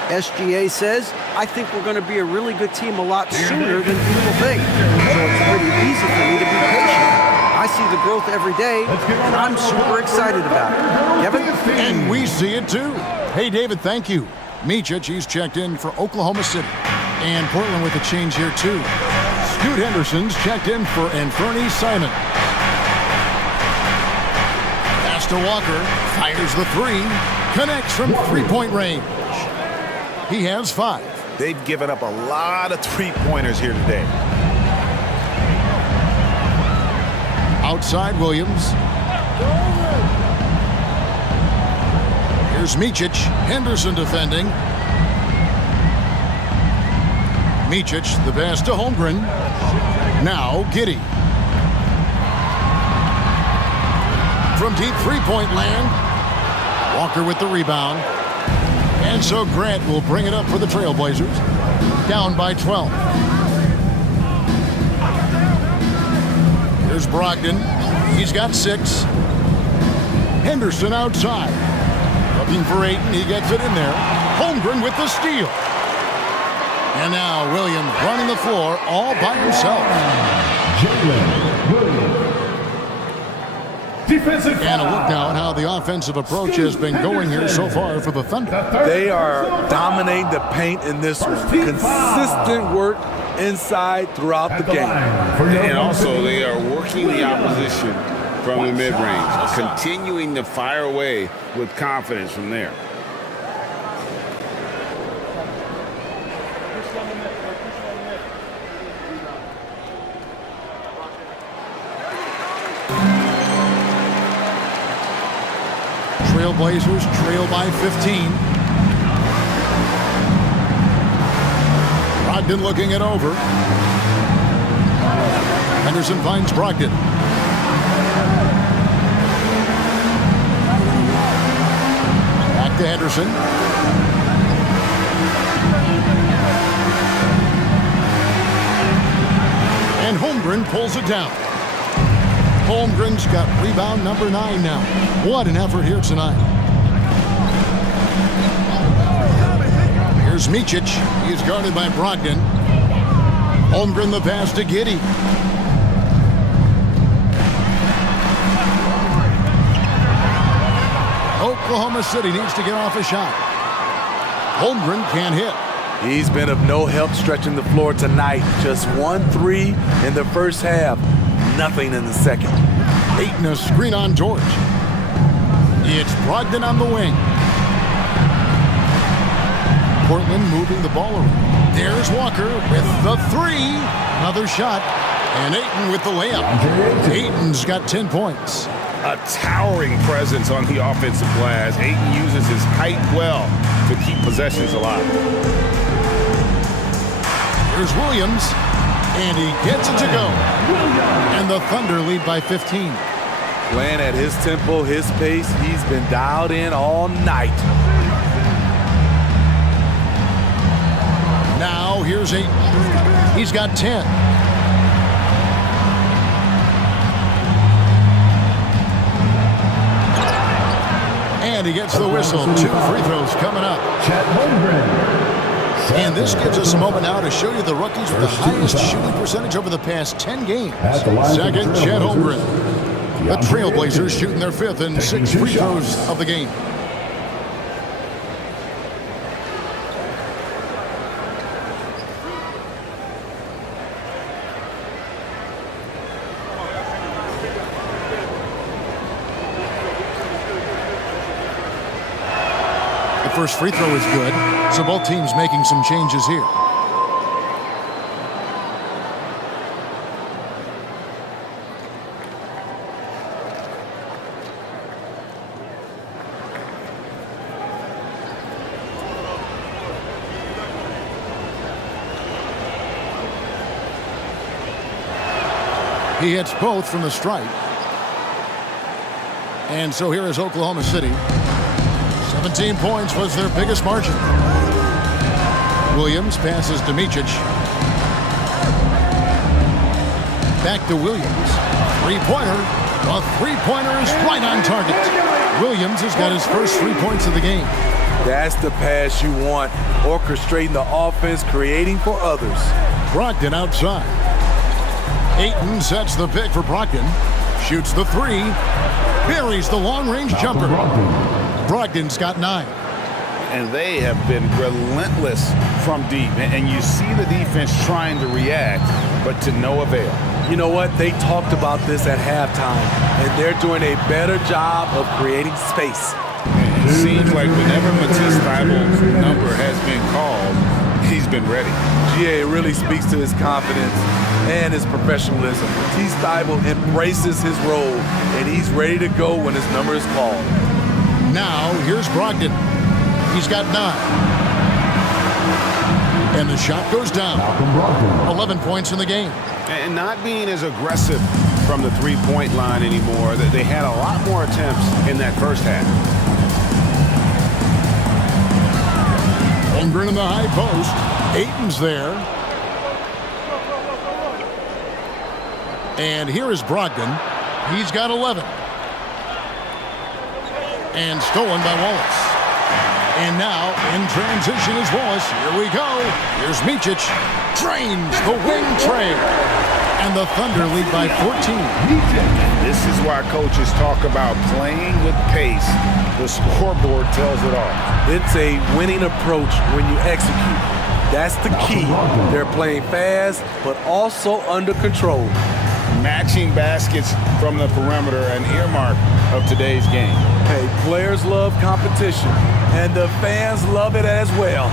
SGA says, I think we're going to be a really good team a lot sooner than people think. So it's pretty easy for me to be patient. I see the growth every day, and I'm super excited about it. Kevin? And we see it too. Hey, David, thank you. Micic, he's checked in for Oklahoma City. And Portland with a change here too. Scoot Henderson's checked in for Anthony Simons. Pass to Walker, fires the three, connects from three-point range. He has 5. They've given up a lot of three-pointers here today. Outside Williams. Here's Micic. Henderson defending. Micic, the pass to Holmgren. Now Giddey. From deep three-point land. Walker with the rebound. And so Grant will bring it up for the Trailblazers. Down by 12. Here's Brogdon. He's got 6. Henderson outside. Looking for Ayton. He gets it in there. Holmgren with the steal. And now Williams running the floor all by himself. Defensive And a look now at how the offensive approach has been going here so far for the Thunder. They are dominating the paint in this one. Consistent work inside throughout the game. And also, they are working the opposition from the mid-range, continuing to fire away with confidence from there. Trailblazers trail by 15. Brogdon looking it over. Henderson finds Brogdon. Back to Henderson. And Holmgren pulls it down. Holmgren's got rebound number 9 now. What an effort here tonight. Here's Micic. He's guarded by Brogdon. Holmgren the pass to Giddey. Oklahoma City needs to get off a shot. Holmgren can't hit. He's been of no help stretching the floor tonight. Just 1 3 in the first half. Nothing in the second. Ayton a screen on George. It's Brogdon on the wing. Portland moving the ball around. There's Walker with the 3. Another shot. And Ayton with the layup. Ayton's got 10 points. A towering presence on the offensive glass. Ayton uses his height well to keep possessions alive. Here's Williams. And he gets it to go. And the Thunder lead by 15. Playing at his tempo, his pace. He's been dialed in all night. Now here's Ayton. He's got 10. And he gets the whistle. 2 free throws coming up. And this gives us a moment now to show you the rookies with the highest shooting percentage over the past 10 games. Second, Chet Holmgren. The Trailblazers shooting their 5th and 6th free throws of the game. The first free throw is good, so both teams making some changes here. He hits both from the stripe. And so here is Oklahoma City. 17 points was their biggest margin. Williams passes to Micic. Back to Williams. Three-pointer. The three-pointer is right on target. Williams has got his first 3 points of the game. That's the pass you want. Orchestrating the offense, creating for others. Brogdon outside. Ayton sets the pick for Brogdon. Shoots the three. Buries the long-range jumper. Brogdon's got 9. And they have been relentless from deep. And you see the defense trying to react, but to no avail. You know what? They talked about this at halftime, and they're doing a better job of creating space. It seems like whenever Matisse Thybulle's number has been called, he's been ready. GA really speaks to his confidence and his professionalism. Matisse Thybulle embraces his role, and he's ready to go when his number is called. Now, here's Brogdon. He's got 9. And the shot goes down. 11 points in the game. And not being as aggressive from the three-point line anymore. They had a lot more attempts in that first half. Holmgren in the high post. Ayton's there. And here is Brogdon. He's got 11. And stolen by Wallace. And now, in transition is Wallace. Here we go. Here's Micic. Drains the wing trail. And the Thunder lead by 14. This is why coaches talk about playing with pace. The scoreboard tells it all. It's a winning approach when you execute. That's the key. They're playing fast, but also under control. Matching baskets from the perimeter, an earmark of today's game. Hey, players love competition, and the fans love it as well.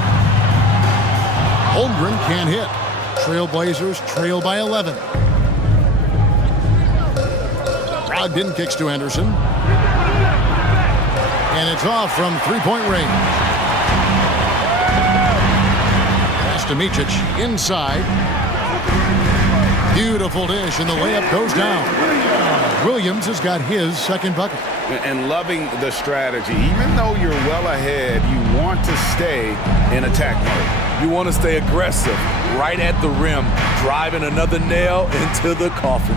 Holmgren can't hit. Trailblazers trail by 11. Brogdon kicks to Henderson. And it's off from three-point range. Pass to Micic inside. Beautiful dish, and the layup goes down. Williams has got his second bucket. And loving the strategy. Even though you're well ahead, you want to stay in attack mode. You want to stay aggressive, right at the rim, driving another nail into the coffin.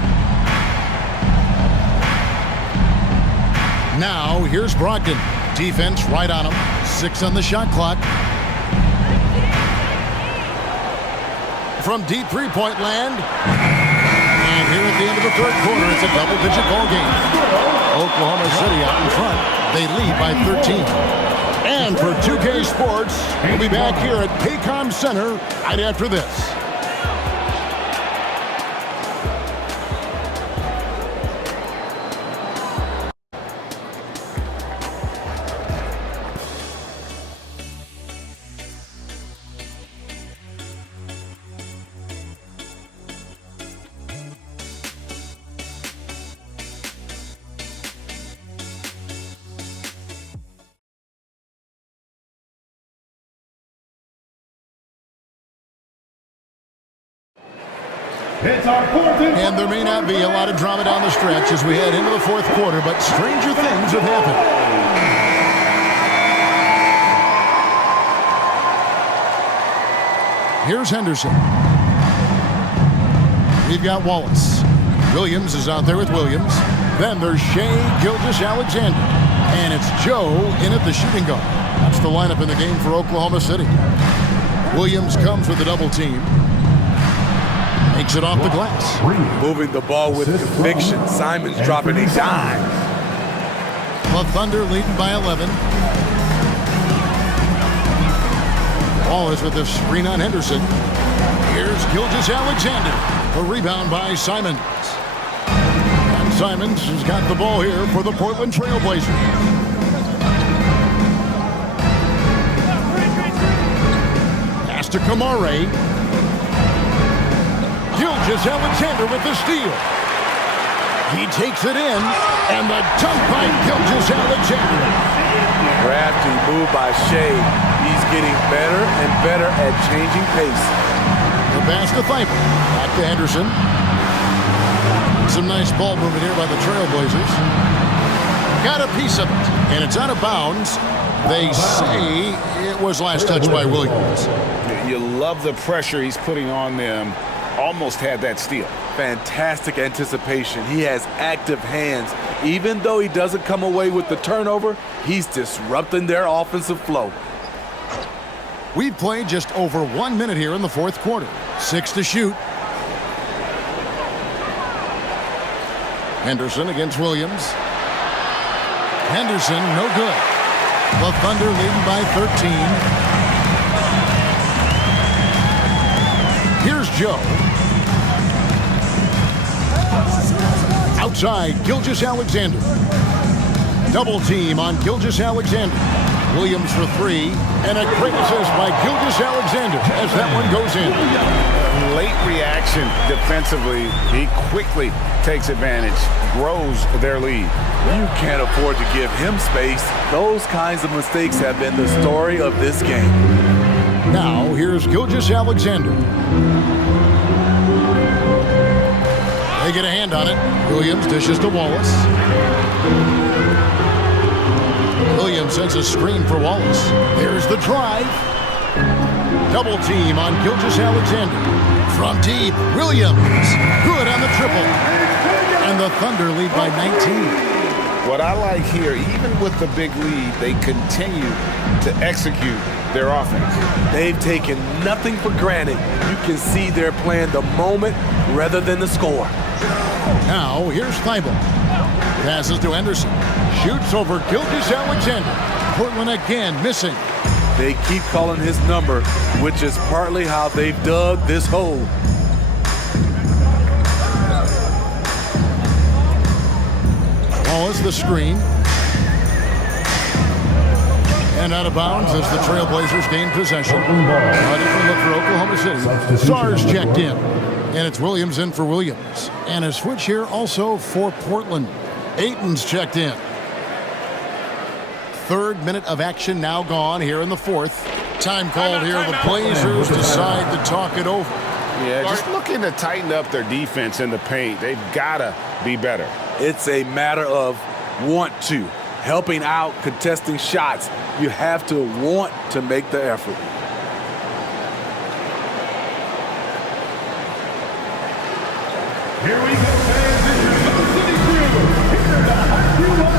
Now, here's Brogdon. Defense right on him. 6 on the shot clock. From deep three-point land. And here at the end of the third quarter, it's a double-digit ball game. Oklahoma City out in front. They lead by 13. And for 2K Sports, we'll be back here at Paycom Center right after this. And there may not be a lot of drama down the stretch as we head into the fourth quarter, but stranger things have happened. Here's Henderson. We've got Wallace. Williams is out there with Williams. Then there's Shea Gilgeous-Alexander. And it's Joe in at the shooting guard. That's the lineup in the game for Oklahoma City. Williams comes with a double team. Takes it off the glass. Moving the ball with conviction. Simon's dropping a dime. The Thunder leading by 11. Ball is with the screen on Henderson. Here's Gilgeous-Alexander. A rebound by Simons. And Simons has got the ball here for the Portland Trailblazers. Pass to Kamare. Gilgeous-Alexander with the steal. He takes it in, and the dunk by Gilgeous-Alexander. Crafty move by Shea. He's getting better and better at changing pace. The pass to Thibault. Back to Henderson. Some nice ball movement here by the Trailblazers. Got a piece of it, and it's out of bounds. They say it was last touched by Williams. You love the pressure he's putting on them. Almost had that steal. Fantastic anticipation. He has active hands. Even though he doesn't come away with the turnover, he's disrupting their offensive flow. We've played just over 1 minute here in the fourth quarter. 6 to shoot. Henderson against Williams. Henderson, no good. The Thunder leading by 13. Here's Joe. Outside, Gilgeous-Alexander. Double team on Gilgeous-Alexander. Williams for 3, and a great assist by Gilgeous-Alexander as that one goes in. Late reaction defensively. He quickly takes advantage, grows their lead. You can't afford to give him space. Those kinds of mistakes have been the story of this game. Now, here's Gilgeous-Alexander. They get a hand on it. Williams dishes to Wallace. Williams sends a screen for Wallace. There's the drive. Double team on Gilgeous-Alexander. From deep, Williams. Good on the triple. And the Thunder lead by 19. What I like here, even with the big lead, they continue to execute their offense. They've taken nothing for granted. You can see they're playing the moment rather than the score. Now, here's Thibault. Passes to Henderson. Shoots over Gilgeous-Alexander. Portland again missing. They keep calling his number, which is partly how they've dug this hole. Wallace the screen. And out of bounds as the Trailblazers gain possession. A different look for Oklahoma City. Stars checked in. And it's Williams in for Williams. And a switch here also for Portland. Ayton's checked in. Third minute of action now gone here in the fourth. Time called here. The Blazers decide to talk it over. Yeah, just looking to tighten up their defense in the paint. They've got to be better. It's a matter of want to. Helping out, contesting shots. You have to want to make the effort. Here we go, fans. This is the City Crew. Here to hype you up.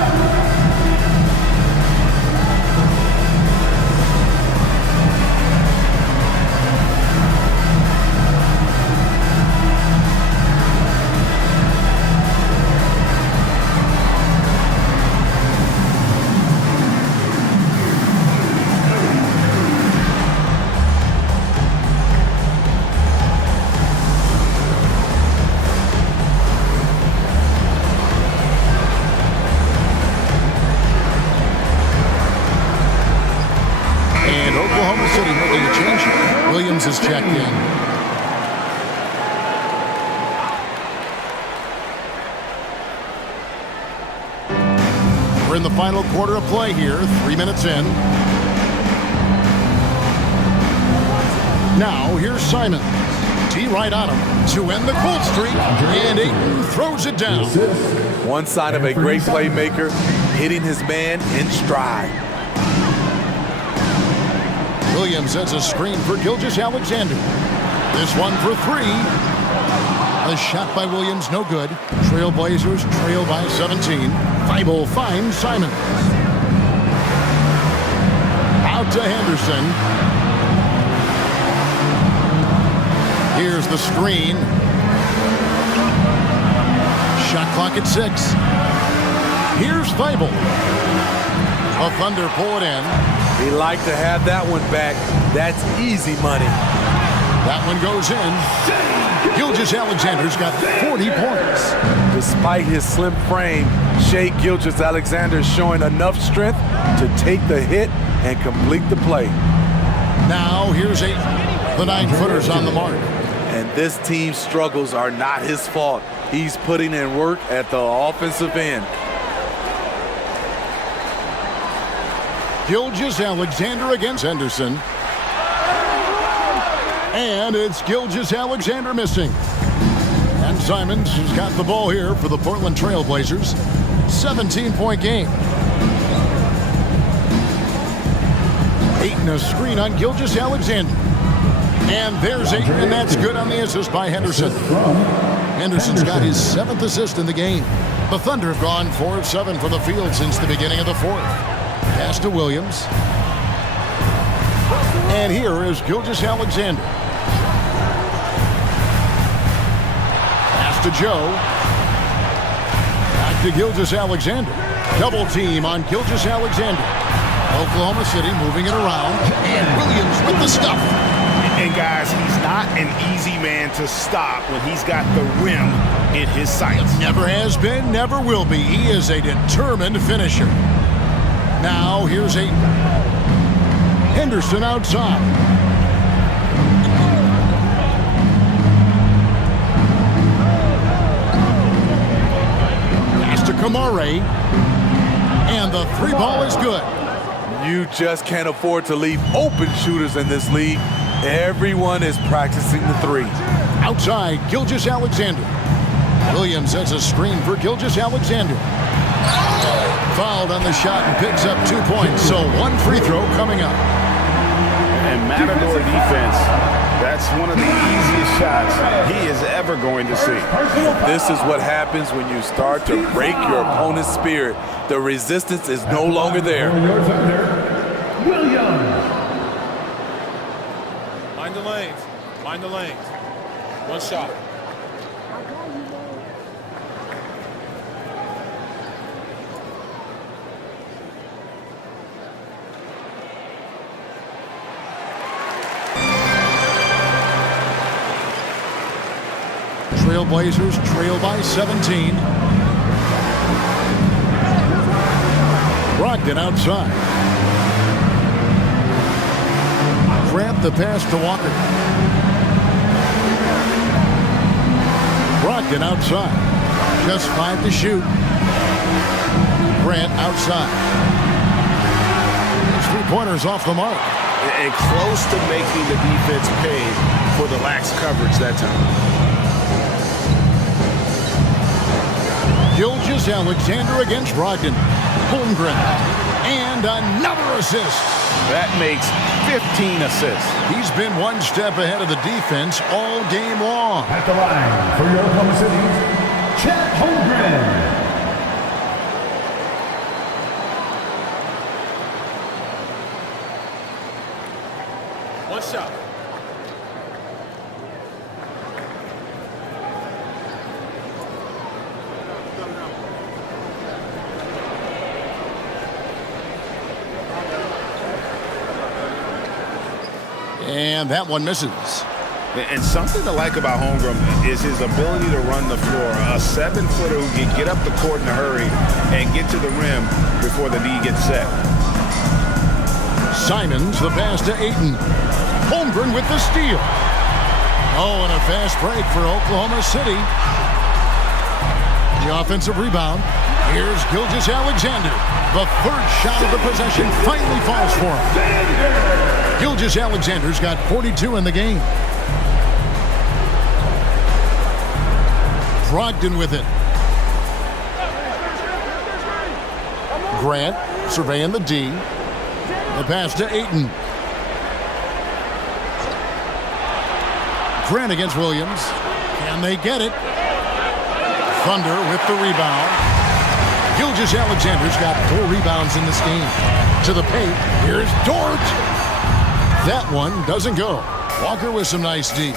Is checked in. We're in the final quarter of play here, 3 minutes in. Now, here's Simons. T right on him to end the cold streak, and Ayton throws it down. One sign of a great playmaker, hitting his man in stride. Williams sends a screen for Gilgeous-Alexander. This one for 3. A shot by Williams, no good. Trailblazers trail by 17. Thibault finds Simons. Out to Henderson. Here's the screen. Shot clock at 6. Here's Thibault. The Thunder pull it in. He like to have that one back. That's easy money. That one goes in. Gilgeous-Alexander's got 40 points. Despite his slim frame, Shai Gilgeous-Alexander is showing enough strength to take the hit and complete the play. Now here's the 9-footers on the mark. And this team's struggles are not his fault. He's putting in work at the offensive end. Gilgeous-Alexander against Henderson. And it's Gilgeous-Alexander missing. And Simons has got the ball here for the Portland Trail Blazers. 17-point game. Ayton a screen on Gilgeous-Alexander. And there's Ayton, and that's good on the assist by Henderson. Henderson's got his 7th assist in the game. The Thunder have gone 4 of 7 from the field since the beginning of the 4th. Pass to Williams. And here is Gilgeous-Alexander. Pass to Joe. Back to Gilgeous-Alexander. Double team on Gilgeous-Alexander. Oklahoma City moving it around. And Williams with the stuff. And guys, he's not an easy man to stop when he's got the rim in his sights. Never has been, never will be. He is a determined finisher. Now here's Ayton. Henderson outside. Pass to Kamare. And the 3 ball is good. You just can't afford to leave open shooters in this league. Everyone is practicing the 3. Outside, Gilgeous-Alexander. Williams has a screen for Gilgeous-Alexander. Fouled on the shot and picks up 2 points, so 1 free throw coming up. And Matador defense, that's one of the easiest shots he is ever going to see. This is what happens when you start to break your opponent's spirit. The resistance is no longer there. Mind the lanes. Mind the lanes. 1 shot. Trailblazers trail by 17. Brogdon outside. Grant the pass to Walker. Brogdon outside. Just 5 to shoot. Grant outside. 3-pointers off the mark. And close to making the defense pay for the lax coverage that time. Gilgeous-Alexander against Brogdon. Holmgren. And another assist. That makes 15 assists. He's been 1 step ahead of the defense all game long. At the line for your Oklahoma City, Chet Holmgren. 1 shot. And that one misses. And something to like about Holmgren is his ability to run the floor. A 7-footer who can get up the court in a hurry and get to the rim before the D gets set. Simons, the pass to Ayton. Holmgren with the steal. Oh, and a fast break for Oklahoma City. The offensive rebound. Here's Gilgeous-Alexander. The 3rd shot of the possession finally falls for him. Gilgeous-Alexander's got 42 in the game. Brogdon with it. Grant surveying the D. The pass to Ayton. Grant against Williams. Can they get it? Thunder with the rebound. Gilgeous-Alexander's got 4 rebounds in this game. To the paint. Here's Dort. That one doesn't go. Walker with some nice D.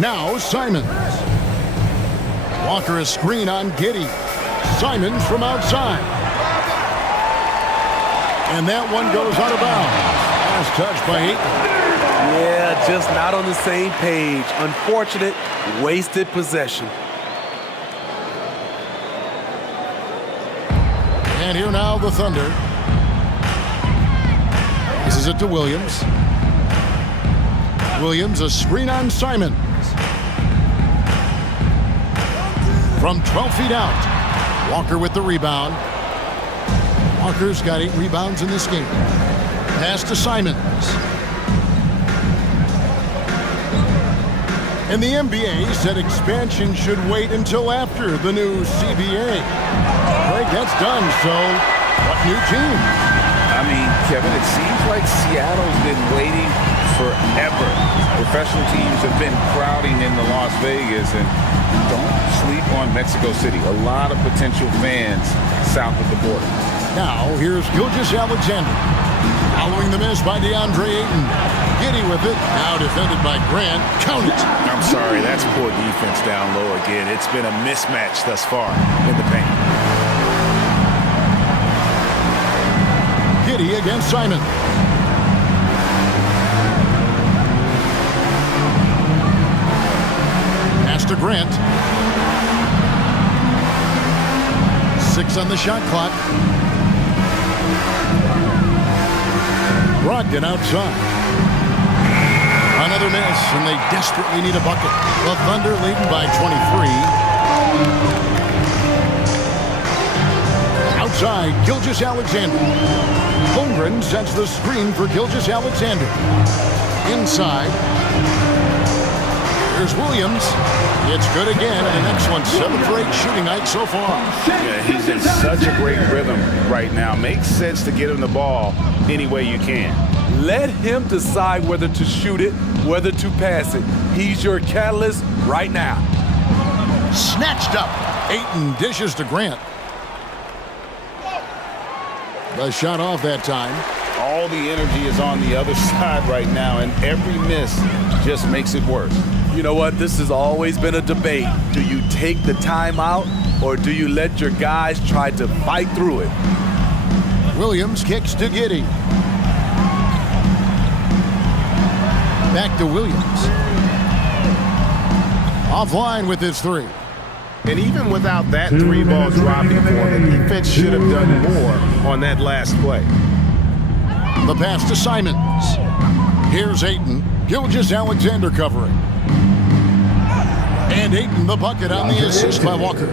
Now Simons. Walker a screen on Giddey. Simons from outside. And that one goes out of bounds. Last touch by Ayton. Yeah, just not on the same page. Unfortunate, wasted possession. And here now the Thunder. This is it to Williams. Williams a screen on Simons. From 12 feet out. Walker with the rebound. Walker's got 8 rebounds in this game. Pass to Simons. And the NBA said expansion should wait until after the new CBA. Greg, that's done, so what new team? I mean, Kevin, it seems like Seattle's been waiting forever. Professional teams have been crowding into Las Vegas, and don't sleep on Mexico City. A lot of potential fans south of the border. Now, here's Gilgeous-Alexander. Following the miss by DeAndre Ayton. Giddey with it. Now defended by Grant. Count it. I'm sorry, that's poor defense down low again. It's been a mismatch thus far in the paint. Giddey against Simon. Pass to Grant. 6 on the shot clock. Brogdon outside. Another miss, and they desperately need a bucket. The Thunder leading by 23. Outside, Gilgeous-Alexander. Holmgren sets the screen for Gilgeous-Alexander. Inside. Here's Williams. It's good again, and an excellent 7 for 8 shooting night so far. Yeah, he's in such a great rhythm right now. Makes sense to get him the ball any way you can. Let him decide whether to shoot it, whether to pass it. He's your catalyst right now. Snatched up. Ayton dishes to Grant. The shot off that time. All the energy is on the other side right now, and every miss just makes it worse. You know what? This has always been a debate. Do you take the timeout, or do you let your guys try to fight through it? Williams kicks to Giddey. Back to Williams. Offline with his 3. And even without that 3 ball dropping for him, the defense should have done more on that last play. The pass to Simons. Here's Ayton. Gilgeous-Alexander covering. And Ayton the bucket on the assist by Walker.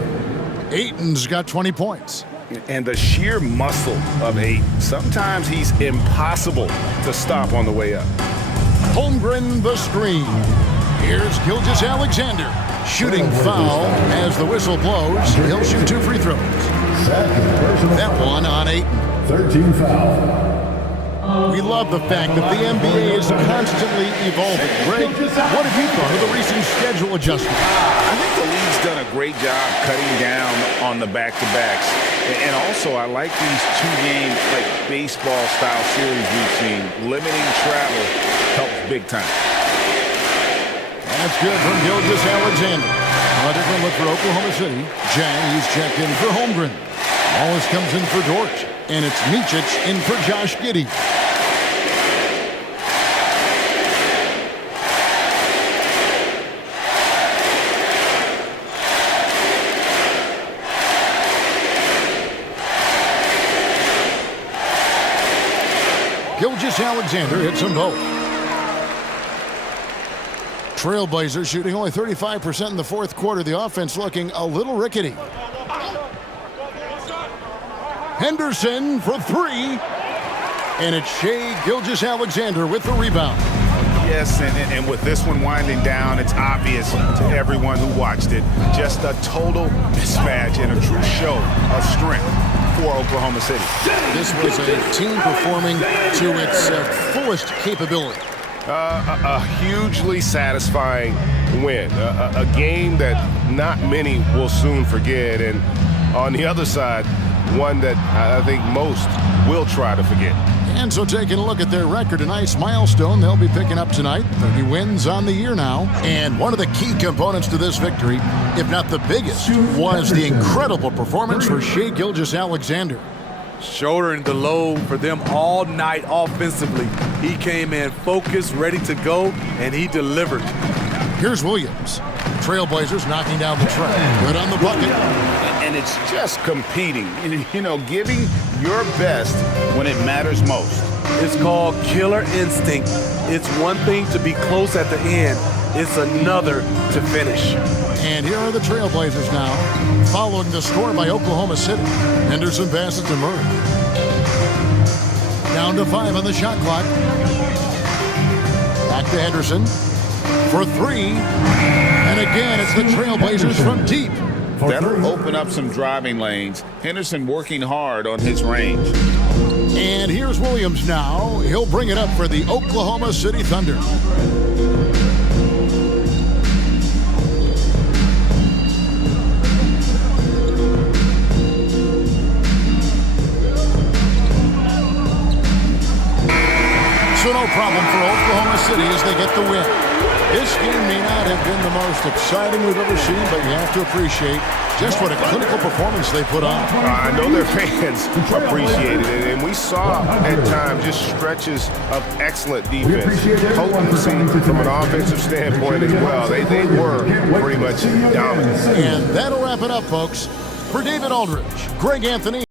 Ayton's got 20 points. And the sheer muscle of Ayton. Sometimes he's impossible to stop on the way up. Holmgren the screen. Here's Gilgeous-Alexander. Shooting foul as the whistle blows. He'll shoot 2 free throws. That one on Ayton. 13 foul. We love the fact that the NBA is constantly evolving. Greg, what have you thought of the recent schedule adjustment? I think the league's done a great job cutting down on the back-to-backs. And also, I like these 2-game, like baseball-style series we've seen. Limiting travel helps big time. That's good from Gilgeous-Alexander. A different look for Oklahoma City. Jang, he's checked in for Holmgren. Wallace comes in for Dort. And it's Micic in for Josh Giddey. Gilgeous-Alexander hits them both. Trailblazers shooting only 35% in the 4th quarter. The offense looking a little rickety. Henderson for 3. And it's Shai Gilgeous-Alexander with the rebound. Yes, and with this one winding down, it's obvious to everyone who watched it. Just a total mismatch and a true show of strength for Oklahoma City. This was a team performing to its fullest capability. A hugely satisfying win. A game that not many will soon forget. And on the other side, one that I think most will try to forget. And so taking a look at their record, a nice milestone they'll be picking up tonight. 30 wins on the year now. And one of the key components to this victory, if not the biggest, was the incredible performance for Shai Gilgeous-Alexander. Shouldering the load for them all night offensively. He came in focused, ready to go, and he delivered. Here's Williams. Trailblazers knocking down the tray. Good on the bucket. And it's just competing, giving your best when it matters most. It's called killer instinct. It's one thing to be close at the end. It's another to finish. And here are the Trailblazers now, following the score by Oklahoma City. Henderson passes to Murray. Down to 5 on the shot clock. Back to Henderson for 3. And again, it's the Trailblazers from deep. That'll open up some driving lanes. Henderson working hard on his range. And here's Williams now. He'll bring it up for the Oklahoma City Thunder. So no problem for Oklahoma City as they get the win. This game may not have been the most exciting we've ever seen, but you have to appreciate just what a clinical performance they put on. I know their fans appreciated it, and we saw at times just stretches of excellent defense, potency from an offensive standpoint as well. They were pretty much dominant. And that'll wrap it up, folks. For David Aldridge, Greg Anthony,